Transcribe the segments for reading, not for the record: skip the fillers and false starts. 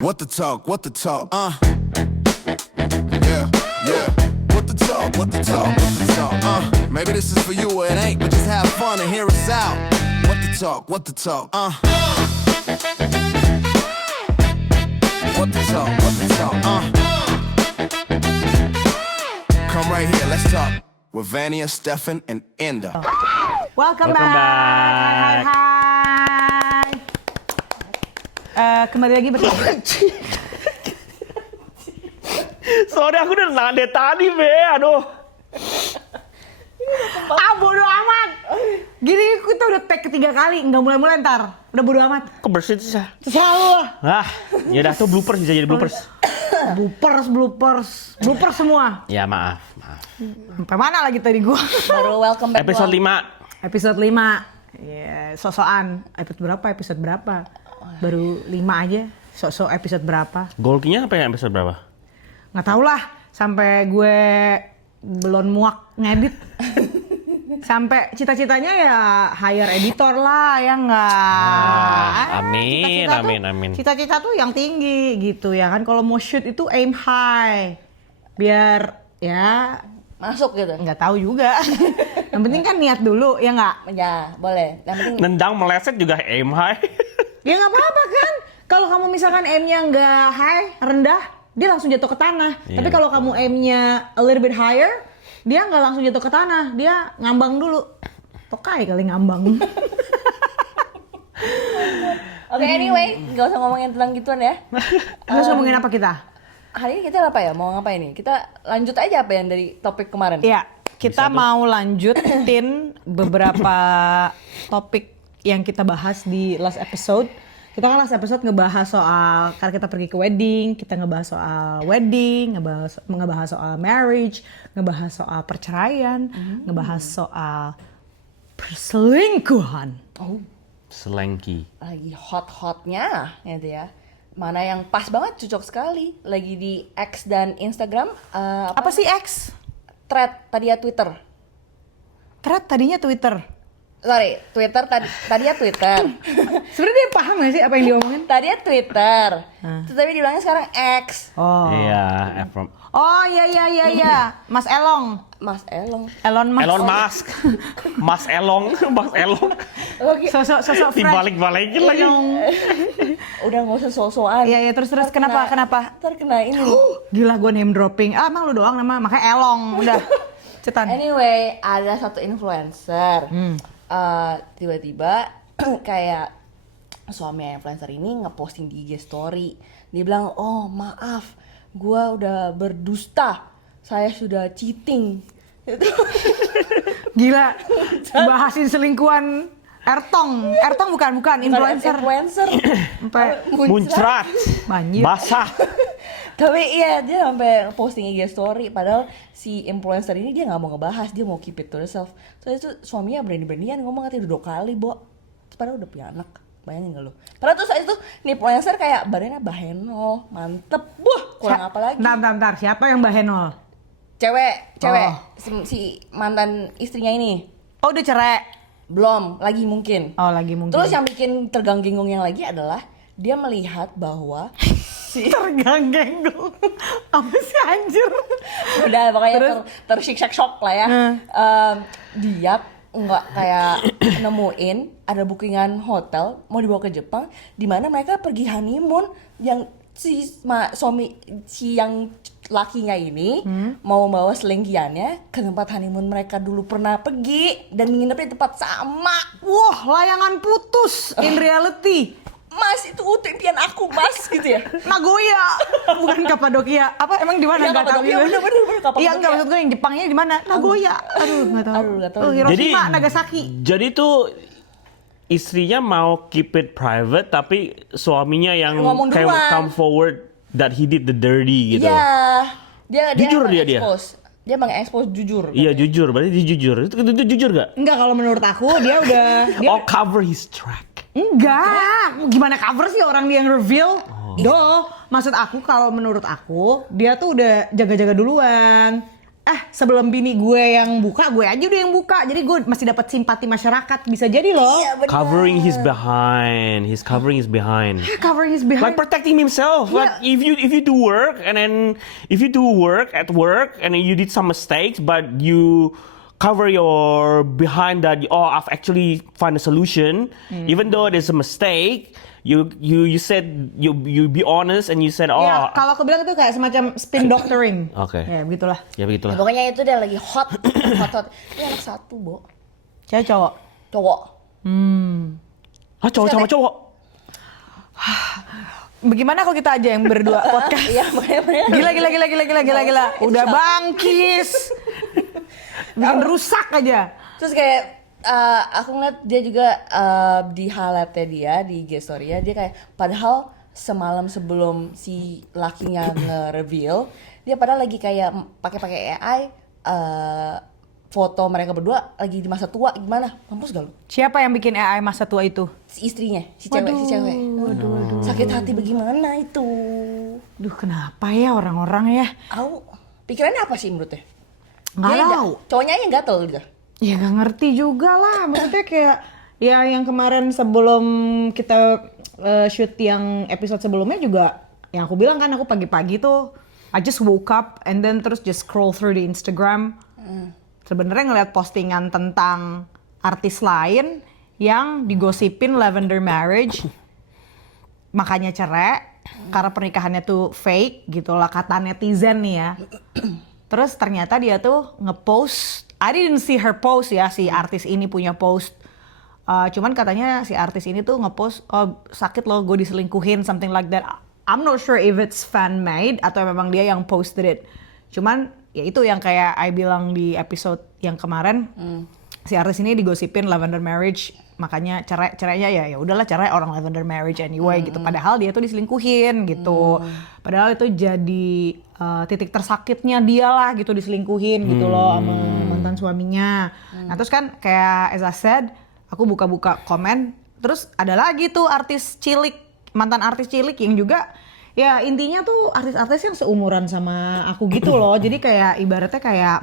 What the talk, what the talk, yeah, yeah. What the talk, what the talk, what the talk, maybe this is for you or it ain't, but just have fun and hear us out. What the talk, what the talk, What the talk, what the talk, Come right here, let's talk with Vania, Stefan, and Enda. Welcome back. Hai. Kembali lagi bersama. Sorry aku udah nahan dari tadi, Be. Aduh. Bodo amat. Gini kita udah tag ketiga kali, nggak mulai-mulai ntar. Udah bodo amat. Kebersihin sih. Selalu. Yaudah tuh bloopers bisa jadi bloopers. Bloopers semua. Ya maaf. Sampai mana lagi tadi gua? Baru welcome back. Episode 5. Episode 5. Ya, sosokan. Episode berapa? Baru 5 aja. Sok-sok episode berapa? Goalkey-nya apa ya episode berapa? Nggak tau lah. Sampai gue belum muak ngedit. Sampai cita-citanya ya hire editor lah, ya nggak? Amin. Cita-cita tuh yang tinggi gitu ya kan. Kalau mau shoot itu aim high. Biar ya Masuk gitu. nggak tahu juga. Yang penting kan niat dulu, ya nggak? Ya, boleh. Yang penting Nendang meleset juga aim high. Ya nggak apa-apa kan. Kalau kamu misalkan aimnya nggak high, rendah, dia langsung jatuh ke tanah. Iya, Tapi kalau kamu aimnya a little bit higher, dia nggak langsung jatuh ke tanah. Dia ngambang dulu. Tokai kali ngambang. Oke, anyway, nggak usah ngomongin tentang gituan ya. Terus ngomongin apa kita? Hari ini kita apa ya? Mau ngapain nih? Kita lanjut aja apa yang dari topik kemarin? Iya, kita mau lanjutin beberapa topik yang kita bahas di last episode. Kita kan last episode ngebahas soal karena kita pergi ke wedding, kita ngebahas soal wedding, ngebahas soal marriage, ngebahas soal perceraian, ngebahas soal perselingkuhan. Oh, Selengki. lagi hot-hotnya gitu ya. Mana yang pas banget, cocok sekali. Lagi di X dan Instagram. Apa sih X? Thread, tadi ya Twitter. Thread tadinya Twitter. Sorry, Twitter tadi ya Twitter. Sebenarnya dia paham gak sih apa yang diomongin? Tadi ya Twitter. Tapi dibilangnya sekarang X. Oh. Iya, from Oh iya. Mas Elong. Mas Elong. Elon Musk. Elon Musk. Mas Elong. Oke. Sosok friend. Dibalik-balikin lagi. Elong. Udah nggak usah so-soan. Iya, terus kenapa? Terkena ini. Gila gue name dropping. Emang lu doang nama, makanya Elong. Udah. Cetan. Anyway, ada satu influencer. Tiba-tiba kayak suami influencer ini ngeposting di IG story. Dia bilang, "Oh, maaf, gua udah berdusta. Saya sudah cheating." Gila. Bahasin selingkuhan Ertong bukan influencer. Sampai Muncrat. banjir. Basah. Tapi iya, dia sampai posting IG story. Padahal si influencer ini dia nggak mau ngebahas, dia mau keep it to herself. Soalnya itu suaminya berani-beranian ngomong katanya udah 2 kali, Bo. Padahal udah punya anak. Bayangin gak lu? Padahal tuh saat itu nih influencer kayak badannya bahenol, mantep. Wah, kurang apa lagi? Bentar. Siapa yang Mbak Henol? Cewek. Oh. Si mantan istrinya ini. Oh, udah cerai. Belum, lagi mungkin. Oh, lagi mungkin. Terus yang bikin terganggu yang lagi adalah dia melihat bahwa terganggu. Apa sih anjir? udah pokoknya tersiksa shock lah ya. Dia nggak kayak nemuin ada bookingan hotel mau dibawa ke Jepang di mana mereka pergi honeymoon yang suami yang lakinya ini mau bawa selingkihannya ke tempat honeymoon mereka dulu pernah pergi dan menginap di tempat sama. Wah, layangan putus in reality. Mas, itu impian aku, Mas, gitu ya. Nagoya, bukan Kapadokia. Apa emang di mana? Iya, Nggak tahu. Kapadokia, bener, Kapadokia. Iya, enggak, maksud gue yang Jepangnya di mana? Nagoya. Aduh, nggak tahu. nggak tahu. Hiroshima, Nagasaki. Jadi tuh istrinya mau keep it private tapi suaminya yang Ngomong kayak duluan. come forward that he did the dirty gitu. Iya. Jujur dia. Dia meng-expose jujur. Iya jujur, berarti dia jujur. Itu jujur gak? Enggak, kalau menurut aku dia udah Cover his track. Enggak. Gimana cover sih orang dia yang reveal? Maksud aku kalau menurut aku dia tuh udah jaga-jaga duluan. sebelum bini gue yang buka, gue aja udah yang buka. Jadi gue masih dapat simpati masyarakat. Bisa jadi loh. Iya, benar. Covering his behind. He's covering his behind. Covering his behind. Like protecting himself. Like if you do work and then if you do work at work and then you did some mistakes but you cover your behind that I've actually find a solution even though there's a mistake. You said you be honest and you said Ya, kalau aku bilang itu kayak semacam spin doctoring. Oke. Ya, begitulah. Ya begitulah. Pokoknya itu dia lagi hot. Ini anak satu, Bo. Cewek cowok. Cowok. Cowok sama cowok. Bagaimana kalau kita aja yang berdua podcast? Iya, makanya. Gila. Udah bangkis. Bikin rusak aja. Terus kayak aku ngeliat dia juga di highlightnya dia di IG story-nya dia kayak padahal semalam sebelum si lakinya nge-reveal dia padahal lagi kayak pakai AI foto mereka berdua lagi di masa tua. Gimana? Mampus gak lu? Siapa yang bikin AI masa tua itu? Si istrinya, si cewek. Waduh. Sakit hati bagaimana itu? Duh, kenapa ya orang-orang ya? Aku pikirannya apa sih menurutnya? Nggak Dia tahu. Cowoknya aja gatel gitu. Ya nggak ngerti juga lah. Maksudnya kayak ya yang kemarin sebelum kita shoot yang episode sebelumnya juga yang aku bilang kan aku pagi-pagi tuh I just woke up and then terus just scroll through the Instagram. Sebenarnya ngeliat postingan tentang artis lain yang digosipin lavender marriage, makanya cerai karena pernikahannya tuh fake gitu lah kata netizen nih ya. Terus ternyata dia tuh ngepost, I didn't see her post ya, si artis ini punya post. Cuman katanya si artis ini tuh ngepost, oh sakit loh gue diselingkuhin, something like that. I'm not sure if it's fan made atau memang dia yang posted it. Cuman ya itu yang kayak I bilang di episode yang kemarin, si artis ini digosipin lavender marriage, makanya cerainya ya udahlah cerai orang lavender marriage anyway gitu. Padahal dia tuh diselingkuhin gitu. Padahal itu jadi titik tersakitnya dia lah gitu, diselingkuhin gitu loh sama mantan suaminya. Nah terus kan kayak as I said, aku buka-buka komen, terus ada lagi tuh artis cilik, mantan artis cilik yang juga ya intinya tuh artis-artis yang seumuran sama aku gitu loh. Jadi kayak ibaratnya kayak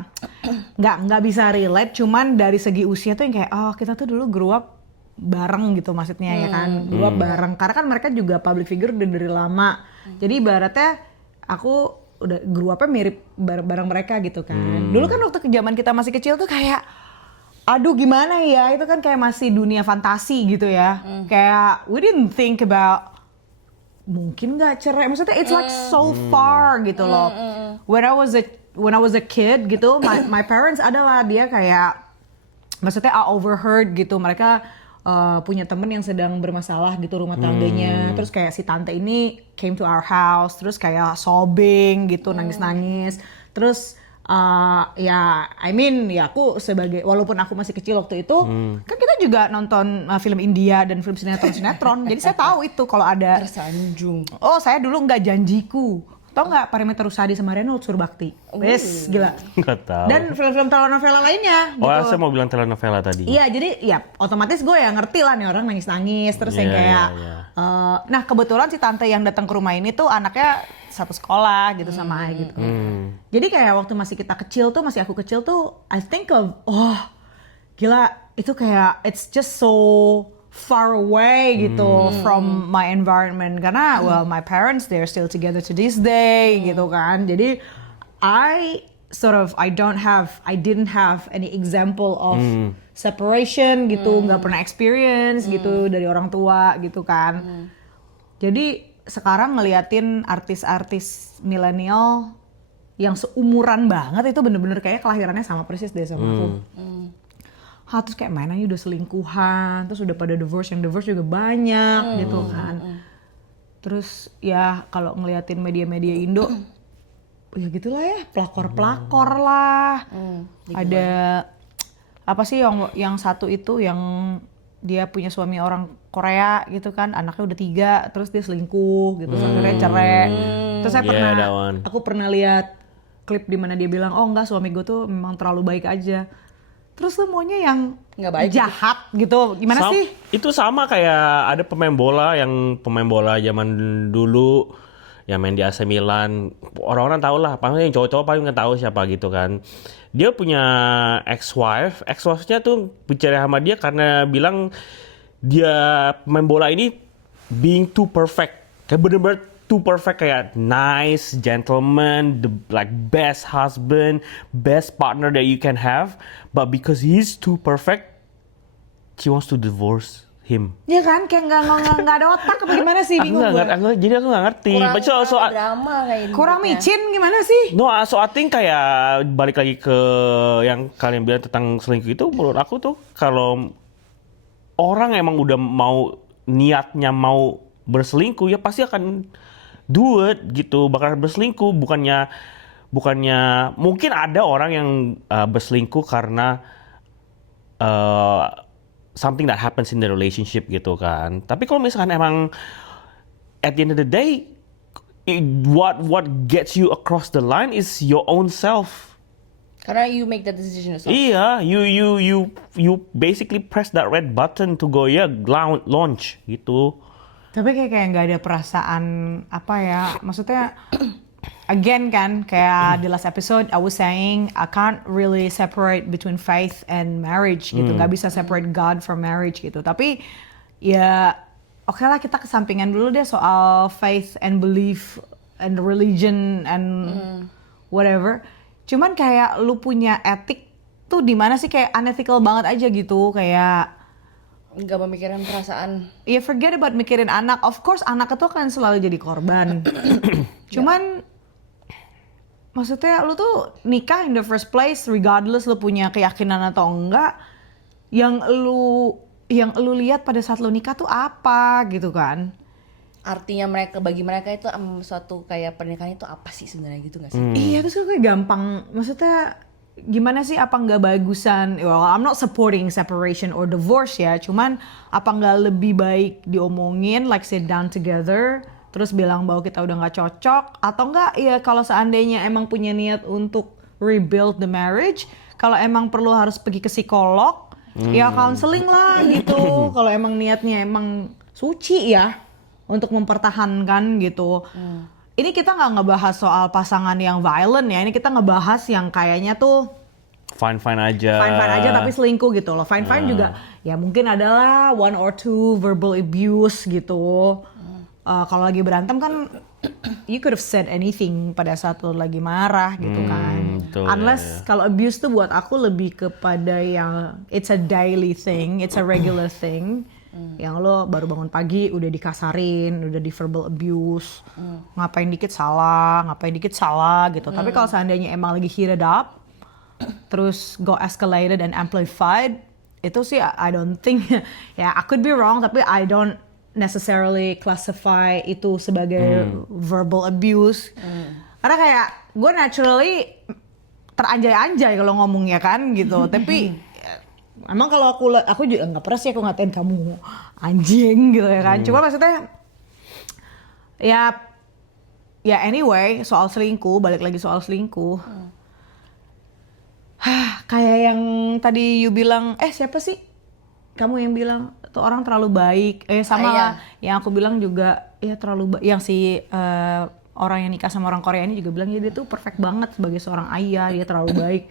nggak bisa relate, cuman dari segi usia tuh yang kayak oh kita tuh dulu grow up bareng gitu maksudnya ya kan, grow up bareng. Karena kan mereka juga public figure udah dari lama. Jadi ibaratnya aku udah grow up-nya mirip bareng mereka gitu kan. Dulu kan waktu zaman kita masih kecil tuh kayak aduh gimana ya, itu kan kayak masih dunia fantasi gitu ya. Kayak we didn't think about mungkin nggak cerai, maksudnya it's like so far gitu loh. When I was a kid gitu, my parents adalah dia kayak, maksudnya I overheard gitu mereka punya temen yang sedang bermasalah gitu rumah tangganya, terus kayak si tante ini came to our house, terus kayak sobbing gitu, nangis-nangis, terus ya I mean ya aku sebagai, walaupun aku masih kecil waktu itu kan kita juga nonton film India dan film sinetron jadi saya tahu itu kalau ada Tersanjung. oh saya dulu nggak janjiku, tau nggak Parameter Rusadi sama Renold Surbakti, wes gila. Nggak tahu. Dan film-film telenovela lainnya gitu. Saya mau bilang telenovela tadi. Iya, jadi ya otomatis gue ya ngerti lah nih orang nangis-nangis terus yang kayak nah kebetulan si tante yang datang ke rumah ini tuh anaknya satu sekolah gitu sama I gitu. Jadi kayak waktu masih aku kecil tuh I think of gila itu kayak it's just so far away gitu from my environment karena well my parents they're still together to this day gitu kan. Jadi I didn't have any example of separation gitu, nggak pernah experience gitu dari orang tua gitu kan. Jadi sekarang ngeliatin artis-artis milenial yang seumuran banget itu bener-bener kayak kelahirannya sama persis deh sama aku. Terus kayak mainannya udah selingkuhan, terus udah pada divorce, yang divorce juga banyak gitu kan. Terus ya kalau ngeliatin media-media Indo, ya gitulah ya, pelakor-pelakor lah. Ada apa sih yang satu itu yang dia punya suami orang Korea gitu kan, anaknya udah 3, terus dia selingkuh gitu, akhirnya cerai. Terus saya aku pernah lihat klip di mana dia bilang, oh enggak suami gue tuh memang terlalu baik aja. Terus lu maunya yang nggak baik jahat gitu, gimana sih? Itu sama kayak ada pemain bola zaman dulu yang main di AC Milan. Orang-orang tahu lah, paling yang cowok-cowok paling nggak tahu siapa gitu kan. Dia punya ex-wife-nya tuh bicara sama dia karena bilang dia main bola ini being too perfect. Kayak bener-bener too perfect, kayak nice, gentleman, the like best husband, best partner that you can have. But because he's too perfect, she wants to divorce him. Ya kan, kayak nggak ada otak apa gimana sih, Aku bingung nggak gue. ngerti, jadi aku nggak ngerti. Kurang But so drama kayak Kurang hidupnya. micin gimana sih? no, so I think kayak balik lagi ke yang kalian bilang tentang selingkuh itu, menurut aku tuh kalau orang emang udah niatnya mau berselingkuh ya pasti akan do it gitu, bakal berselingkuh. Bukannya mungkin ada orang yang berselingkuh karena something that happens in the relationship gitu kan. Tapi kalau misalkan emang at the end of the day, what gets you across the line is your own self. Karena you make that decision yourself. Iya, you basically press that red button to go launch gitu. Tapi kayak nggak ada perasaan apa ya, maksudnya again kan kayak di last episode I was saying I can't really separate between faith and marriage gitu, nggak bisa separate God from marriage gitu. Tapi ya oke lah, kita kesampingan dulu deh soal faith and belief and religion and whatever. Cuman kayak lu punya etik tuh di mana sih, kayak unethical banget aja gitu, kayak Nggak memikirkan perasaan. ya forget about mikirin anak. Of course anak itu kan selalu jadi korban. Cuman maksudnya lu tuh nikah in the first place regardless lu punya keyakinan atau enggak. Yang lu lihat pada saat lu nikah tuh apa gitu kan. Artinya bagi mereka itu suatu kayak pernikahan itu apa sih sebenarnya gitu nggak sih? Iya, terus kayak gampang. Maksudnya gimana sih, apa nggak bagusan? Well, I'm not supporting separation or divorce ya. Cuman apa nggak lebih baik diomongin, like sit down together, terus bilang bahwa kita udah nggak cocok, atau enggak ya kalau seandainya emang punya niat untuk rebuild the marriage, kalau emang perlu harus pergi ke psikolog, ya counseling lah gitu. Kalau emang niatnya emang suci ya untuk mempertahankan gitu. Ini kita nggak ngebahas soal pasangan yang violent ya, ini kita ngebahas yang kayaknya tuh Fine aja tapi selingkuh gitu loh. Fine juga ya mungkin adalah one or two verbal abuse gitu. Kalau lagi berantem kan you could have said anything pada saat lo lagi marah gitu kan. betul, Unless kalau abuse tuh buat aku lebih kepada yang it's a daily thing, it's a regular thing. Yang lo baru bangun pagi udah dikasarin, udah di verbal abuse, ngapain dikit salah gitu. Tapi kalau seandainya emang lagi heated up, terus go escalated and amplified, itu sih I don't think, ya I could be wrong, tapi I don't necessarily classify itu sebagai verbal abuse. Karena kayak gue naturally teranjay-anjay kalau ngomongnya kan gitu, tapi emang kalau aku juga nggak pernah sih aku ngatain kamu anjing gitu ya kan. Cuma maksudnya ya anyway, soal selingkuh, balik lagi soal selingkuh. Kayak yang tadi you bilang, siapa sih? Kamu yang bilang tuh orang terlalu baik. Sama lah yang aku bilang juga, ya terlalu baik. Yang si orang yang nikah sama orang Korea ini juga bilang ya dia tuh perfect banget sebagai seorang ayah, dia terlalu baik.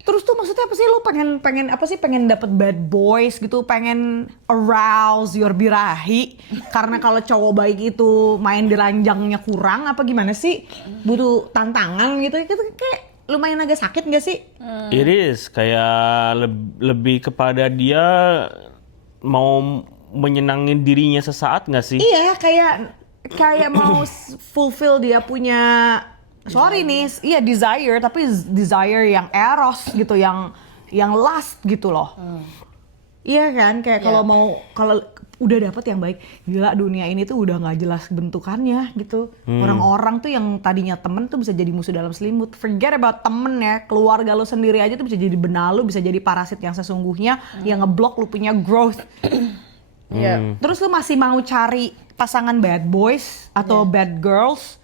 Terus tuh maksudnya apa sih, lu pengen dapet bad boys gitu, pengen arouse your birahi karena kalau cowok baik itu main di ranjangnya kurang apa gimana sih, butuh tantangan gitu, kayak lumayan agak sakit gak sih? It is kayak lebih kepada dia mau menyenangin dirinya sesaat gak sih? Iya, kayak mau fulfill dia punya desire, tapi desire yang eros gitu, yang lust gitu loh. Iya kan, kayak kalau udah dapet yang baik, gila dunia ini tuh udah nggak jelas bentukannya gitu. Orang-orang tuh yang tadinya temen tuh bisa jadi musuh dalam selimut. Forget about temen ya, keluarga lo sendiri aja tuh bisa jadi benalu, bisa jadi parasit yang sesungguhnya yang ngeblok lo punya growth. Terus lo masih mau cari pasangan bad boys atau bad girls,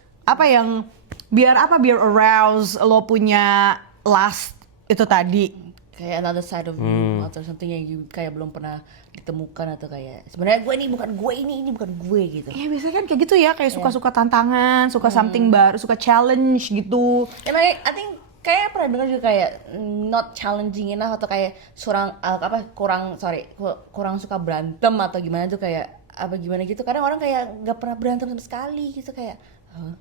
biar arouse lo punya lust itu tadi. kayak another side of you atau something yang you kayak belum pernah ditemukan atau kayak sebenarnya gue ini bukan gue ini bukan gue gitu. Iya biasanya kan kayak gitu ya, kayak suka-suka tantangan, suka something baru, suka challenge gitu. And I think kayak pernah dengar juga kayak not challenging enough atau kayak kurang suka berantem atau gimana tuh kayak apa gimana gitu. Kadang orang kayak nggak pernah berantem sama sekali gitu kayak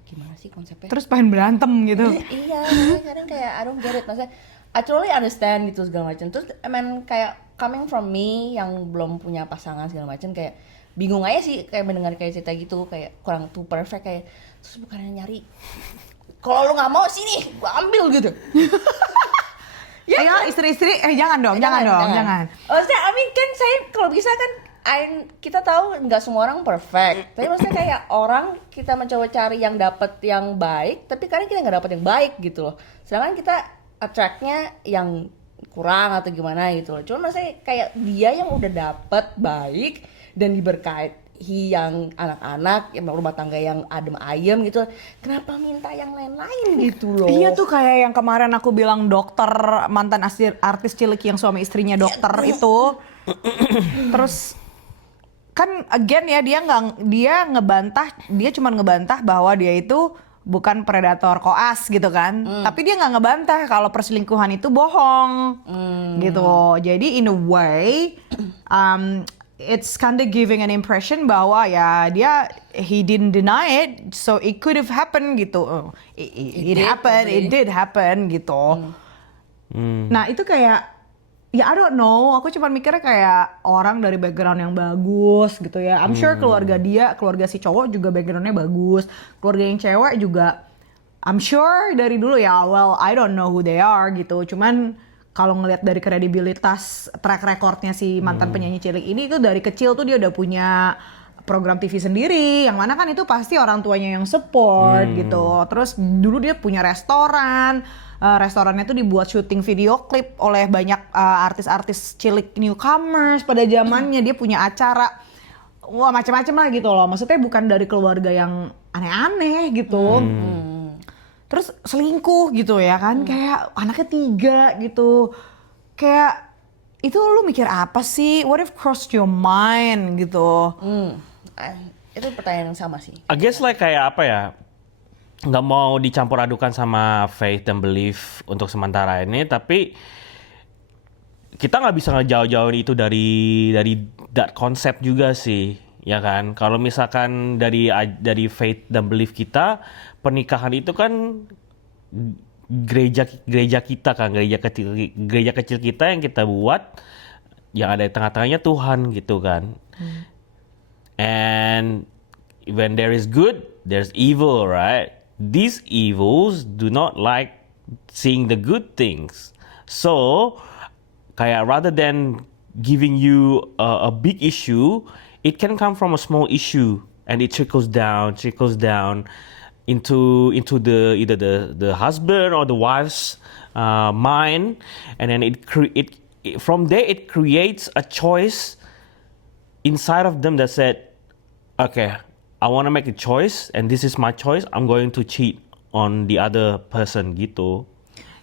gimana sih konsepnya? Terus pengen berantem gitu. Iya, kadang kayak I don't get it. Maksudnya I totally understand gitu segala macam. Terus emang kayak coming from me yang belum punya pasangan segala macam kayak bingung aja sih kayak mendengar kayak cerita gitu kayak kurang too perfect kayak terus bukannya nyari kalau lu nggak mau sini gua ambil gitu. Ya, ayo istri-istri jangan dong. Maksudnya I mean kan saya kalau bisa kan kita tahu nggak semua orang perfect. Tapi maksudnya kayak orang kita mencoba cari yang dapat yang baik, tapi kadang kita nggak dapat yang baik gitu loh. Sedangkan kita attract-nya yang kurang atau gimana gitu loh. Cuma maksudnya kayak dia yang udah dapet baik dan diberkahi yang anak-anak, yang rumah tangga yang adem ayem gitu. Kenapa minta yang lain-lain gitu loh? Iya tuh kayak yang kemarin aku bilang dokter mantan artis cilik yang suami istrinya dokter itu. Terus kan again ya dia cuma ngebantah bahwa dia itu bukan predator koas gitu kan, tapi dia nggak ngebantah kalau perselingkuhan itu bohong gitu. Jadi in a way it's kinda giving an impression bahwa ya he didn't deny it, so it could have happened gitu. It did happen gitu. Nah itu kayak ya I don't know, aku cuma mikirnya kayak orang dari background yang bagus gitu ya. I'm sure keluarga si cowok juga backgroundnya bagus. Keluarga yang cewek juga I'm sure dari dulu ya, well I don't know who they are gitu. Cuman kalau ngelihat dari kredibilitas track recordnya si mantan penyanyi cilik ini itu dari kecil tuh dia udah punya program TV sendiri, yang mana kan itu pasti orang tuanya yang support gitu. Terus dulu dia punya restoran. Restorannya tuh dibuat syuting video klip oleh banyak artis-artis cilik newcomers pada zamannya. Dia punya acara wah macam-macam lah gitu loh. Maksudnya bukan dari keluarga yang aneh-aneh gitu. Terus selingkuh gitu ya kan, kayak anaknya 3 gitu. Kayak itu lu mikir apa sih? What if crossed your mind gitu? Itu pertanyaan yang sama sih. I guess like kayak apa ya? Nggak mau dicampur adukan sama faith dan belief untuk sementara ini, tapi kita nggak bisa ngejauh-jauhin itu dari that konsep juga sih, ya kan? Kalau misalkan dari faith dan belief kita, pernikahan itu kan gereja kita kan, gereja kecil kita yang kita buat, yang ada di tengah-tengahnya Tuhan gitu kan. And when there is good, there's evil, right? These evils do not like seeing the good things. So, kayak rather than giving you a big issue, it can come from a small issue and it trickles down into either the husband or the wife's mind, and then from there it creates a choice inside of them that said, okay, I want to make a choice and this is my choice. I'm going to cheat on the other person gitu.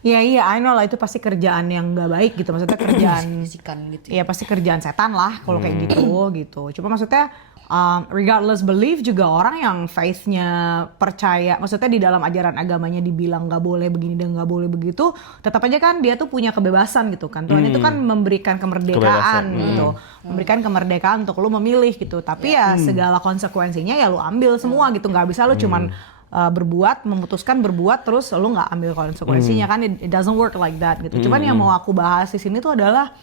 Iya, I know lah itu pasti kerjaan yang nggak baik gitu. Maksudnya kerjaan, gitu. Iya pasti kerjaan setan lah kalau kayak gitu. Cuma maksudnya regardless belief juga orang yang faith-nya percaya, maksudnya di dalam ajaran agamanya dibilang nggak boleh begini dan nggak boleh begitu, tetap aja kan dia tuh punya kebebasan gitu kan. Tuhan itu kan memberikan kemerdekaan gitu, memberikan kemerdekaan untuk lu memilih gitu. Tapi ya segala konsekuensinya ya lu ambil semua gitu. Nggak bisa lu cuman memutuskan berbuat terus lu nggak ambil konsekuensinya kan. It doesn't work like that gitu. Cuman yang mau aku bahas di sini tuh adalah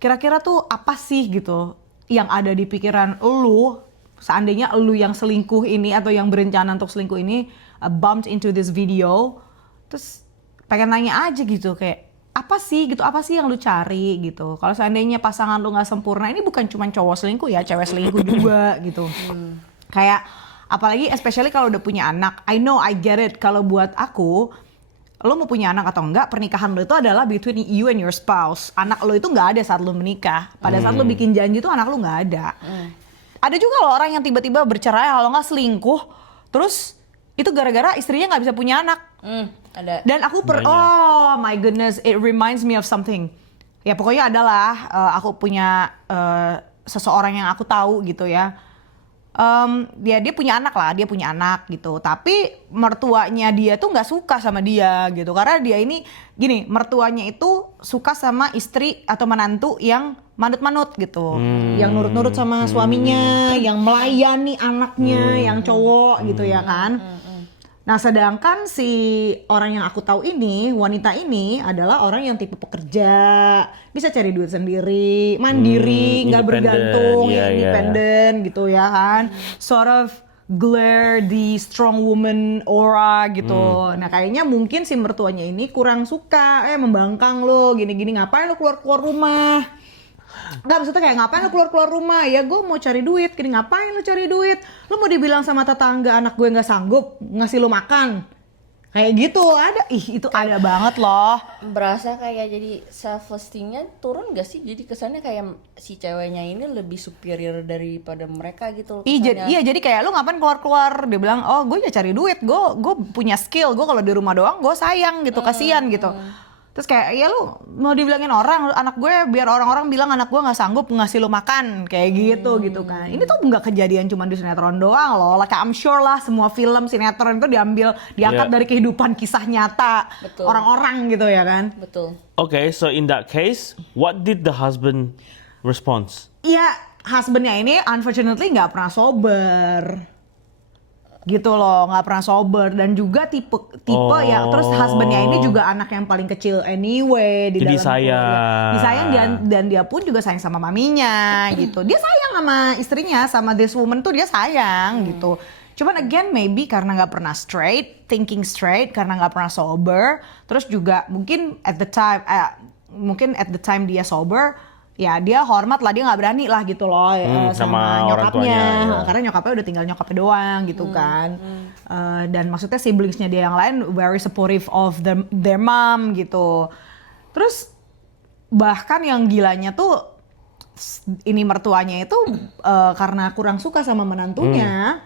kira-kira tuh apa sih gitu yang ada di pikiran lu seandainya lu yang selingkuh ini atau yang berencana untuk selingkuh ini bumped into this video, terus pengen nanya aja gitu kayak apa sih yang lu cari gitu. Kalau seandainya pasangan lu nggak sempurna, ini bukan cuma cowok selingkuh ya, cewek selingkuh juga gitu. Kayak apalagi especially kalau udah punya anak. I know, I get it. Kalau buat aku, lo mau punya anak atau enggak, pernikahan lo itu adalah between you and your spouse. Anak lo itu nggak ada saat lo menikah. Pada saat lo bikin janji tuh anak lo nggak ada. Ada juga loh orang yang tiba-tiba bercerai kalau nggak selingkuh, terus itu gara-gara istrinya nggak bisa punya anak. Ada. Dan aku oh my goodness, it reminds me of something. Ya pokoknya adalah aku punya seseorang yang aku tahu gitu ya. Dia punya anak lah, dia punya anak gitu. Tapi mertuanya dia tuh nggak suka sama dia gitu. Karena dia ini gini, mertuanya itu suka sama istri atau menantu yang manut-manut gitu. Yang nurut-nurut sama suaminya, yang melayani anaknya, yang cowok gitu ya kan. Nah sedangkan si orang yang aku tahu ini, wanita ini adalah orang yang tipe pekerja, bisa cari duit sendiri, mandiri, nggak bergantung, independen gitu ya kan. Sort of glare the strong woman aura gitu. Nah kayaknya mungkin si mertuanya ini kurang suka, membangkang lo, gini-gini ngapain lo keluar-keluar rumah. Enggak, maksudnya kayak ngapain lo keluar-keluar rumah, ya gue mau cari duit, gini ngapain lo cari duit, lo mau dibilang sama tetangga anak gue nggak sanggup ngasih lo makan, kayak gitu ada, itu ada banget loh. Berasa kayak jadi self esteemnya turun gak sih? Jadi kesannya kayak si ceweknya ini lebih superior daripada mereka gitu. Iya jadi kayak lo ngapain keluar-keluar, dia bilang oh gue ya cari duit, gue punya skill, gue kalau di rumah doang gue sayang gitu, kasihan gitu. Terus kayak ya lu mau dibilangin orang anak gue biar orang-orang bilang anak gue nggak sanggup ngasih lu makan kayak gitu kan. Ini tuh nggak kejadian cuma di sinetron doang loh. Like I'm sure lah semua film sinetron itu diangkat dari kehidupan kisah nyata orang-orang gitu ya kan. Betul. Okay, so in that case, what did the husband response? Iya, husbandnya ini unfortunately nggak pernah sober. Gitu loh, nggak pernah sober dan juga tipe ya, terus husbandnya ini juga anak yang paling kecil anyway di Jadi dalam sayang. disayang dan dia pun juga sayang sama maminya gitu. Dia sayang sama istrinya, sama this woman tuh dia sayang gitu. Cuman again maybe karena nggak pernah thinking straight, karena nggak pernah sober, terus juga mungkin at the time dia sober, ya dia hormat lah, dia nggak berani lah gitu loh sama nyokapnya, karena nyokapnya udah tinggal nyokapnya doang gitu kan. Dan maksudnya siblingsnya dia yang lain very supportive of their mom gitu. Terus bahkan yang gilanya tuh ini mertuanya itu karena kurang suka sama menantunya,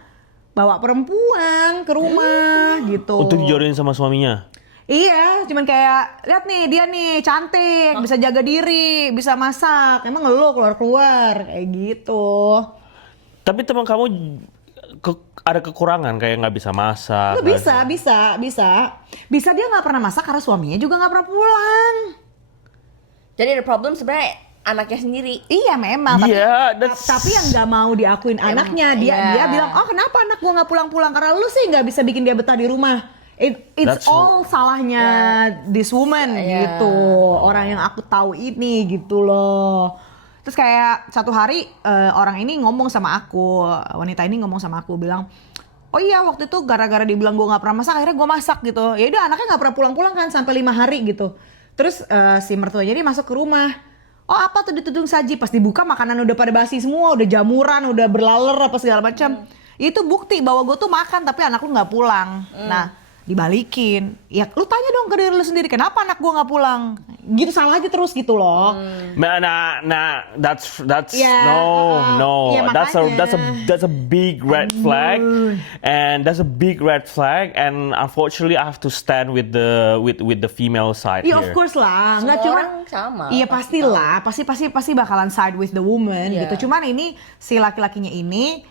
bawa perempuan ke rumah gitu. Untuk dijodohin sama suaminya? Iya, cuman kayak lihat nih dia nih cantik, bisa jaga diri, bisa masak. Emang lo keluar-keluar kayak gitu. Tapi teman kamu ada kekurangan kayak nggak bisa masak. Bisa dia nggak pernah masak karena suaminya juga nggak pernah pulang. Jadi ada problem sebenarnya anaknya sendiri. Iya memang. Tapi yang nggak mau diakuin anaknya, dia bilang oh kenapa anak gua nggak pulang-pulang, karena lu sih nggak bisa bikin dia betah di rumah. It's all salahnya this woman gitu, orang yang aku tahu ini gitu loh. Terus kayak satu hari orang ini ngomong sama aku, wanita ini ngomong sama aku bilang, oh iya waktu itu gara-gara dibilang gue nggak pernah masak, akhirnya gue masak gitu. Ya udah anaknya nggak pernah pulang-pulang kan sampai 5 hari gitu. Terus si mertuanya ini masuk ke rumah. Oh apa tuh ditudung saji, pas dibuka makanan udah pada basi semua, udah jamuran, udah berlaler apa segala macam. Itu bukti bahwa gue tuh makan tapi anak lu nggak pulang. Nah dibalikin, ya lu tanya dong ke diri lu sendiri, kenapa anak gua nggak pulang? Gitu salah aja terus gitu loh. Nah, that's Yeah, that's a big red flag, and that's a big red flag, and unfortunately I have to stand with the female side Yeah, here. of course lah, nggak Semua cuma orang sama. iya pastilah, pasti bakalan side with the woman Yeah. gitu. Cuman ini si laki-lakinya ini,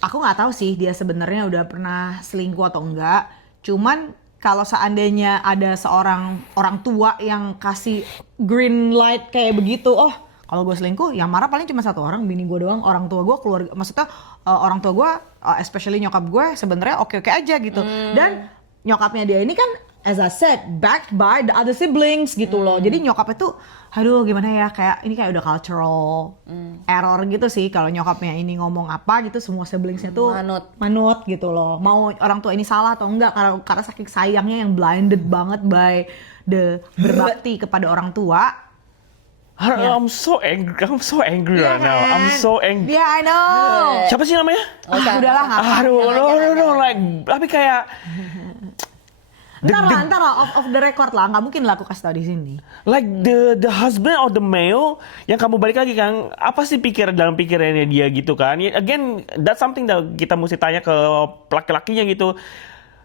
aku nggak tahu sih dia sebenarnya udah pernah selingkuh atau enggak. Cuman kalau seandainya ada seorang orang tua yang kasih green light kayak begitu, oh kalau gue selingkuh yang marah paling cuma satu orang, bini gue doang, orang tua gue, keluarga, maksudnya orang tua gue, especially nyokap gue sebenarnya oke-oke aja gitu. Dan nyokapnya dia ini kan as I said backed by the other siblings gitu loh. Jadi nyokapnya tuh aduh gimana ya, kayak ini kayak udah cultural error gitu sih kalau nyokapnya ini ngomong apa gitu semua siblingsnya tuh manut gitu loh. Mau orang tua ini salah atau enggak, karena saking sayangnya yang blinded banget by the berbakti kepada orang tua. I'm so angry right now. I'm so angry. Yeah, I know. Siapa sih namanya? Udahlah nggak apa-apa. Aduh, no, like tapi kayak Ntar lah, off the record lah, nggak mungkin lah aku kasih tau di sini. Like the husband or the male yang kamu balik lagi kan, apa sih dalam pikirannya dia gitu kan? Again, that's something that kita mesti tanya ke laki-lakinya gitu.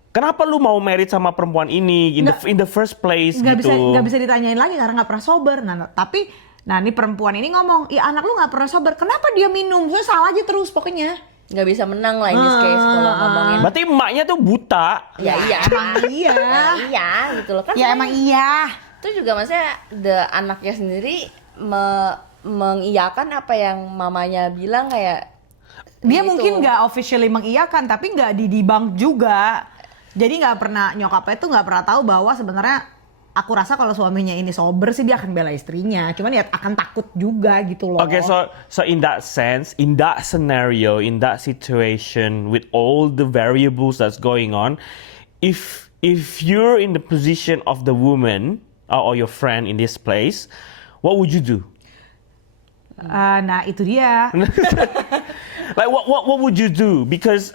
kenapa lu mau married sama perempuan ini in the first place nggak gitu. nggak bisa ditanyain lagi karena nggak pernah sober. Nah ini perempuan ini ngomong, ya anak lu nggak pernah sober, kenapa dia minum? Saya salah aja terus pokoknya. Nggak bisa menang lah in this case kalau ngomongin. Berarti emaknya tuh buta. Ya iya. Emang iya. Nah, iya gitu loh kan. Ya emang iya. Itu juga maksudnya anaknya sendiri mengiyakan apa yang mamanya bilang kayak Dia gitu. mungkin nggak officially mengiyakan, tapi nggak didibang juga. Jadi nggak pernah, nyokapnya tuh nggak pernah tahu bahwa sebenarnya aku rasa kalau suaminya ini sober sih dia akan bela istrinya. Cuman ya akan takut juga gitu loh. Okay, so in that sense, in that scenario, in that situation, with all the variables that's going on, if you're in the position of the woman or your friend in this place, what would you do? Nah itu dia. Like what would you do? Because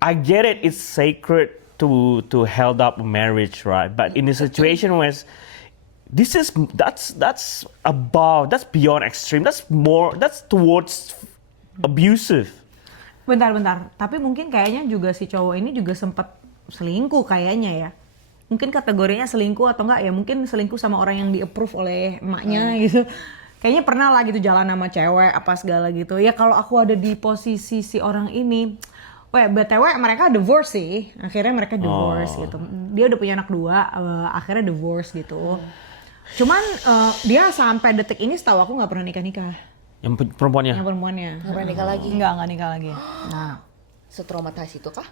I get it, it's sacred to held up a marriage, right? But in a situation where that's beyond extreme. That's towards abusive. Bentar. Tapi mungkin kayaknya juga si cowok ini juga sempat selingkuh kayaknya ya. Mungkin kategorinya selingkuh atau enggak ya, mungkin selingkuh sama orang yang di-approve oleh emaknya gitu. Kayaknya pernah lah gitu jalan sama cewek apa segala gitu. Ya kalau aku ada di posisi si orang ini, BTW mereka divorce sih. Akhirnya mereka divorce gitu. Dia udah punya anak 2, akhirnya divorce gitu. Cuman dia sampai detik ini setahu aku nggak pernah nikah-nikah. Yang perempuannya? Yang perempuannya. nggak pernah nikah lagi. Nggak nikah lagi. Nah, Setraumatis itu kah?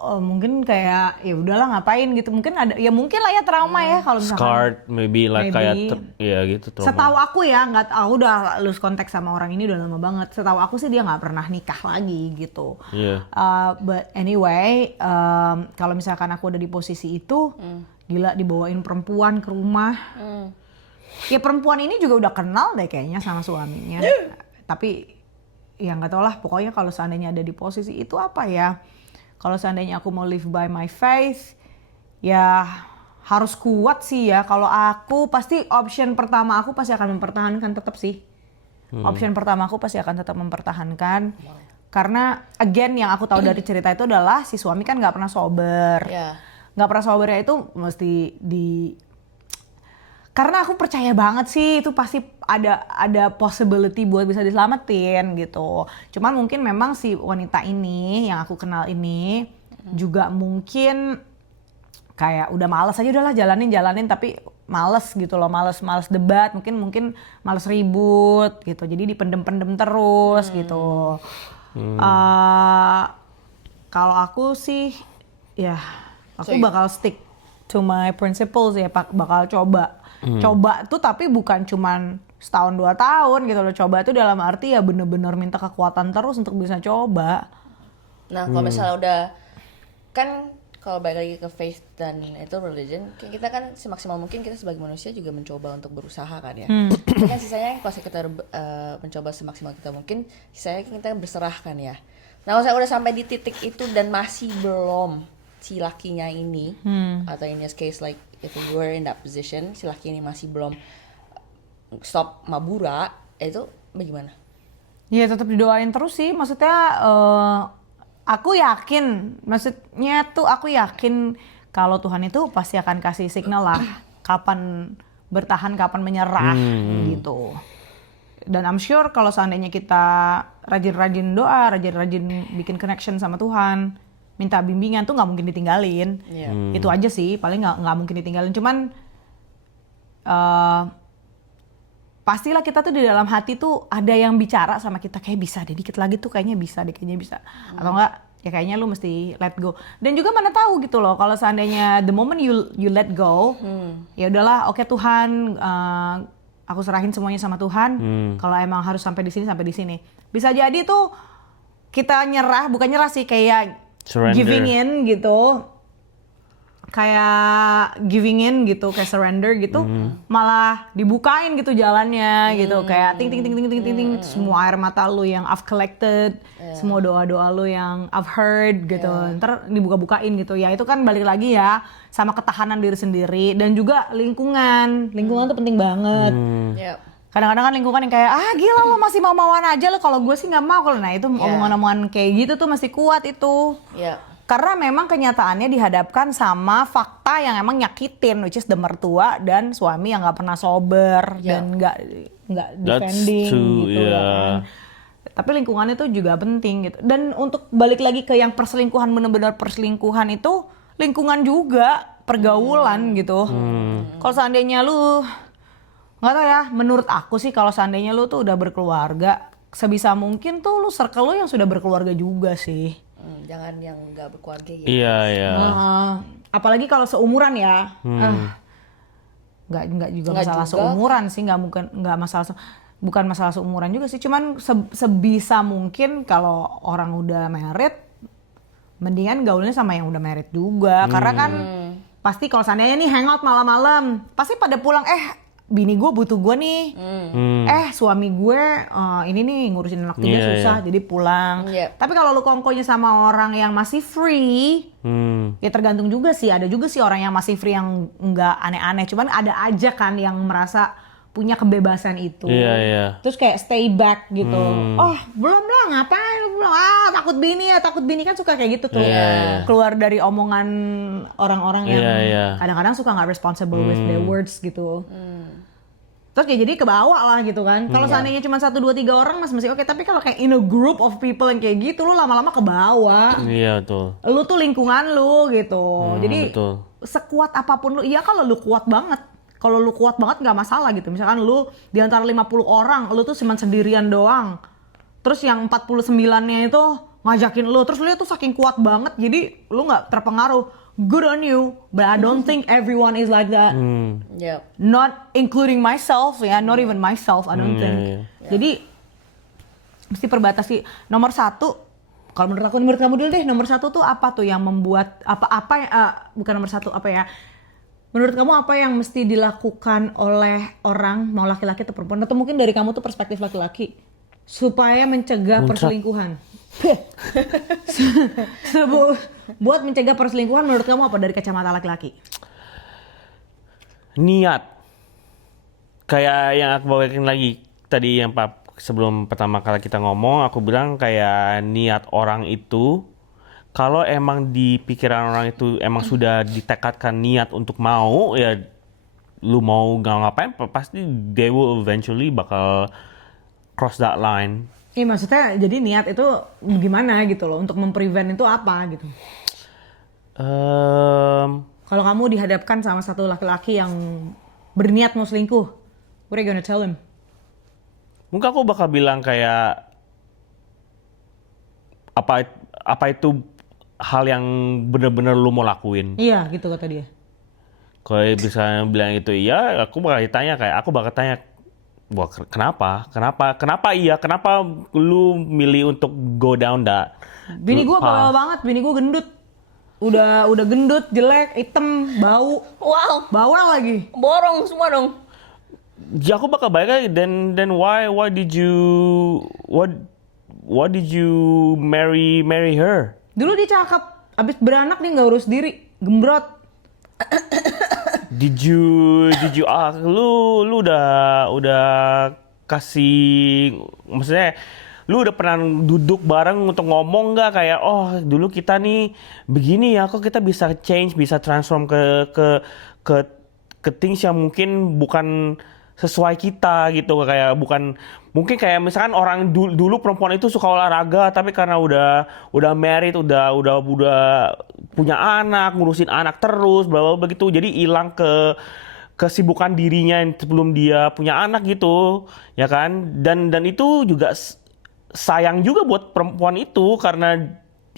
mungkin kayak ya udahlah ngapain gitu. Mungkin ada ya mungkin lah ya trauma ya kalau misalkan. Scarred, maybe like kayak ya gitu trauma. Setahu aku ya, nggak tahu, udah lose kontak sama orang ini udah lama banget. Setahu aku sih dia nggak pernah nikah lagi gitu. Iya. But anyway, kalau misalkan aku ada di posisi itu, gila dibawain perempuan ke rumah. Ya perempuan ini juga udah kenal deh kayaknya sama suaminya. Tapi ya nggak tau lah. Pokoknya kalau seandainya ada di posisi itu apa ya? Kalau seandainya aku mau live by my faith, ya harus kuat sih ya. Kalau aku pasti option pertama aku pasti akan mempertahankan tetap sih. Option pertama aku pasti akan tetap mempertahankan. Karena again yang aku tahu dari cerita itu adalah si suami kan nggak pernah sober. Ya. Nggak pernah sobernya itu mesti karena aku percaya banget sih itu pasti ada possibility buat bisa diselamatin gitu. Cuman mungkin memang si wanita ini yang aku kenal ini juga mungkin kayak udah males aja, udahlah jalanin tapi males gitu loh, males debat, mungkin males ribut gitu. Jadi dipendem terus gitu. Kalau aku sih ya aku bakal stick to my principles ya, bakal coba tuh, tapi bukan cuman setahun 2 tahun gitu loh. Coba tuh dalam arti ya bener-bener minta kekuatan terus untuk bisa coba. Nah kalau misalnya udah kan, kalau balik lagi ke faith dan itu religion, kita kan semaksimal mungkin kita sebagai manusia juga mencoba untuk berusaha kan ya. Tapi kan sisanya kalau kita mencoba semaksimal kita mungkin, sisanya kita berserah kan ya. Nah kalau saya udah sampai di titik itu dan masih belum si lakinya ini, atau in this case like if you were in that position, si laki ini masih belum stop mabura, itu bagaimana? Ya tetap didoain terus sih, maksudnya aku yakin kalau Tuhan itu pasti akan kasih signal lah kapan bertahan, kapan menyerah gitu. Dan I'm sure kalau seandainya kita rajin-rajin doa, rajin-rajin bikin connection sama Tuhan, minta bimbingan tuh nggak mungkin ditinggalin. Itu aja sih, paling nggak mungkin ditinggalin. Cuman pastilah kita tuh di dalam hati tuh ada yang bicara sama kita, kayak bisa deh dikit lagi tuh kayaknya bisa. Atau enggak ya kayaknya lu mesti let go. Dan juga mana tahu gitu loh, kalau seandainya the moment you let go, ya udahlah, oke Tuhan, aku serahin semuanya sama Tuhan. Kalau emang harus sampai di sini. Bisa jadi tuh kita nyerah, bukan nyerah sih, kayak surrender. Giving in gitu, kayak surrender gitu, malah dibukain gitu jalannya gitu, kayak ting semua air mata lu yang I've collected, semua doa lu yang I've heard gitu, ntar dibuka-bukain gitu. Ya itu kan balik lagi ya sama ketahanan diri sendiri dan juga lingkungan tuh penting banget. Kadang-kadang kan lingkungan yang kayak gila lo masih mau-mauan aja lo, kalau gue sih nggak mau. Kalau nah itu omongan-omongan kayak gitu tuh masih kuat itu. Karena memang kenyataannya dihadapkan sama fakta yang emang nyakitin, which is the mertua dan suami yang nggak pernah sober dan nggak defending gitu ya kan. Tapi lingkungan itu juga penting gitu. Dan untuk balik lagi ke yang perselingkuhan, benar-benar perselingkuhan itu lingkungan juga, pergaulan gitu. Kalau seandainya lu nggak tahu ya, menurut aku sih kalau seandainya lu tuh udah berkeluarga, sebisa mungkin tuh lu circle lu yang sudah berkeluarga juga sih. Jangan yang nggak berkeluarga ya. Iya. Apalagi kalau seumuran ya. Nggak juga Nggak masalah juga. seumuran sih, bukan masalah seumuran juga sih, cuman sebisa mungkin kalau orang udah married mendingan gaulnya sama yang udah married juga. Karena kan pasti kalau seandainya nih hangout malam-malam pasti pada pulang, bini gue butuh gue nih, suami gue ini nih ngurusin anak juga susah jadi pulang. Tapi kalau lu kongkonya sama orang yang masih free, ya tergantung juga sih. Ada juga sih orang yang masih free yang nggak aneh-aneh, cuman ada aja kan yang merasa punya kebebasan itu. Terus kayak stay back gitu. Oh belum lah, ngapain lu belum? Takut bini kan suka kayak gitu tuh. Keluar dari omongan orang-orang yang kadang-kadang suka nggak responsible with their words gitu. Terus kayak jadi kebawa lah gitu kan. Kalau seandainya cuma 1, 2, 3 orang masih oke. Tapi kalau kayak in a group of people yang kayak gitu, lu lama-lama kebawa. Iya betul. Lu tuh lingkungan lu gitu. Jadi betul. sekuat apapun lu, iya kalau lu kuat banget. Kalau lu kuat banget nggak masalah gitu. Misalkan lu di antara 50 orang, lu tuh cuma sendirian doang. Terus yang 49-nya itu ngajakin lu. Terus lu tuh saking kuat banget, jadi lu nggak terpengaruh. Good on you, but I don't think everyone is like that. Not including myself ya, not even myself, I don't think. Jadi mesti perbatasi. Nomor 1, kalau menurut kamu dulu deh, nomor 1 tuh apa tuh yang membuat bukan nomor 1 apa ya? Menurut kamu apa yang mesti dilakukan oleh orang, mau laki-laki atau perempuan, atau mungkin dari kamu tuh perspektif laki-laki, supaya mencegah perselingkuhan? Buat mencegah perselingkuhan menurut kamu apa dari kacamata laki-laki? Niat. Kayak yang aku bawain lagi tadi yang sebelum pertama kali kita ngomong, aku bilang kayak niat orang itu, kalau emang di pikiran orang itu emang sudah ditekadkan niat untuk mau, ya lu mau nggak ngapain pasti they will eventually bakal cross that line. Iya maksudnya jadi niat itu gimana gitu loh, untuk memprevent itu apa gitu? Kalau kamu dihadapkan sama satu laki-laki yang berniat mau selingkuh, what are you gonna tell him? Mungkin aku bakal bilang kayak apa itu hal yang benar-benar lu mau lakuin. Iya gitu kata dia. Kalau bisa bilang itu iya, aku bakal tanya, wah kenapa lu milih untuk go down that? Bini gue bawel banget, bini gue gendut. Udah gendut, jelek, hitam, bau. Wow, Bawel lagi. borong semua dong. Ya aku bakal balik lagi, then why did you marry her? Dulu dia cakep, abis beranak dia nggak urus diri, gembrot. Did you lu udah kasih, maksudnya lu udah pernah duduk bareng untuk ngomong nggak kayak dulu kita nih begini ya, kok kita bisa change, bisa transform ke things yang mungkin bukan sesuai kita gitu, kayak bukan mungkin kayak misalkan orang dulu perempuan itu suka olahraga tapi karena udah married, udah punya anak, ngurusin anak terus bla bla begitu, jadi hilang kesibukan dirinya yang sebelum dia punya anak gitu ya kan, dan itu juga sayang juga buat perempuan itu, karena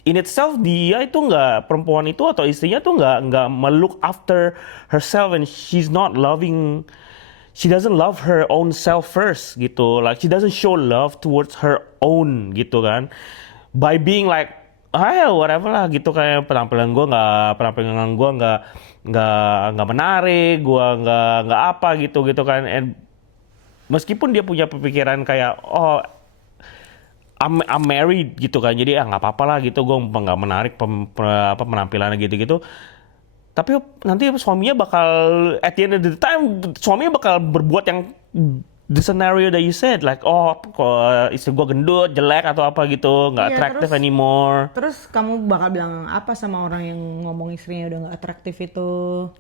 in itself dia itu perempuan itu atau istrinya tuh nggak look after herself, and she doesn't love her own self first gitu, like she doesn't show love towards her own gitu kan, by being like whatever lah gitu, kayak penampilan gue nggak menarik, gue nggak apa gitu kan, and meskipun dia punya pemikiran kayak I'm married gitu kan, jadi nggak apa-apa lah gitu, gue nggak menarik penampilannya gitu. Tapi nanti suaminya bakal, at the end of the time, suaminya bakal berbuat yang the scenario that you said, like istri gue gendut, jelek atau apa gitu, nggak Iya, attractive terus- anymore, Terus kamu bakal bilang apa sama orang yang ngomong istrinya udah nggak atraktif itu?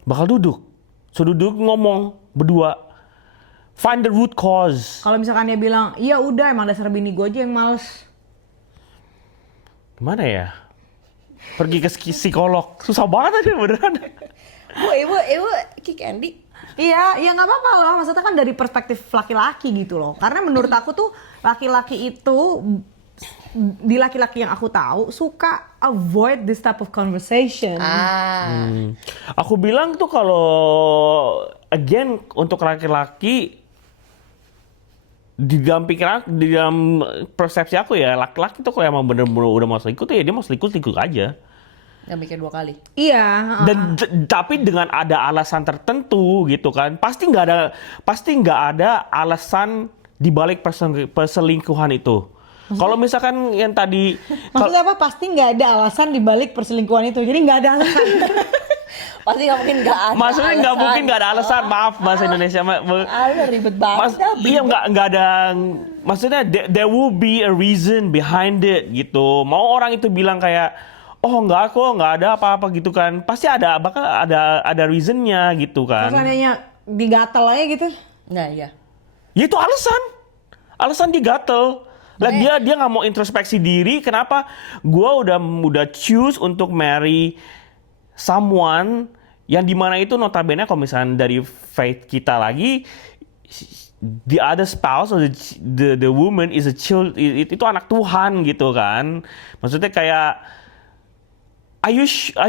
bakal duduk ngomong berdua, find the root cause. Kalau misalkan dia bilang, iya udah emang dasar bini gue aja yang males. Gimana ya? Pergi ke psikolog, susah banget aja beneran. Ibu Ki Candy. Iya, ya nggak apa-apa loh. Maksudnya kan dari perspektif laki-laki gitu loh. Karena menurut aku tuh laki-laki itu di laki-laki yang aku tahu suka avoid this type of conversation. Aku bilang tuh kalau again untuk laki-laki di dalam pikiran, di dalam persepsi aku ya, laki-laki tuh kalau emang bener-bener udah mau selingkuh tuh ya dia mau selingkuh aja. Nggak mikir 2 kali. Iya. Dan tapi dengan ada alasan tertentu gitu kan, pasti nggak ada alasan di balik perselingkuhan itu. Kalau misalkan yang tadi Maksudnya apa? Pasti nggak ada alasan di balik perselingkuhan itu. Jadi nggak ada alasan. Pasti nggak mungkin nggak ada. maksudnya nggak mungkin nggak ada alasan, maaf bahasa Indonesia. Ada ribet banget. Iya nggak ada, maksudnya there will be a reason behind it gitu. Mau orang itu bilang kayak oh nggak ada apa-apa gitu kan, pasti bakal ada reasonnya gitu kan. Terus seandainya digatel aja gitu. Nah iya. Ya itu alasan dia gatel. Lah dia nggak mau introspeksi diri. Kenapa? Gua udah choose untuk marry someone yang dimana itu notabene kalau misalnya dari faith kita lagi, the other spouse or the woman is a child, itu anak Tuhan gitu kan. Maksudnya kayak are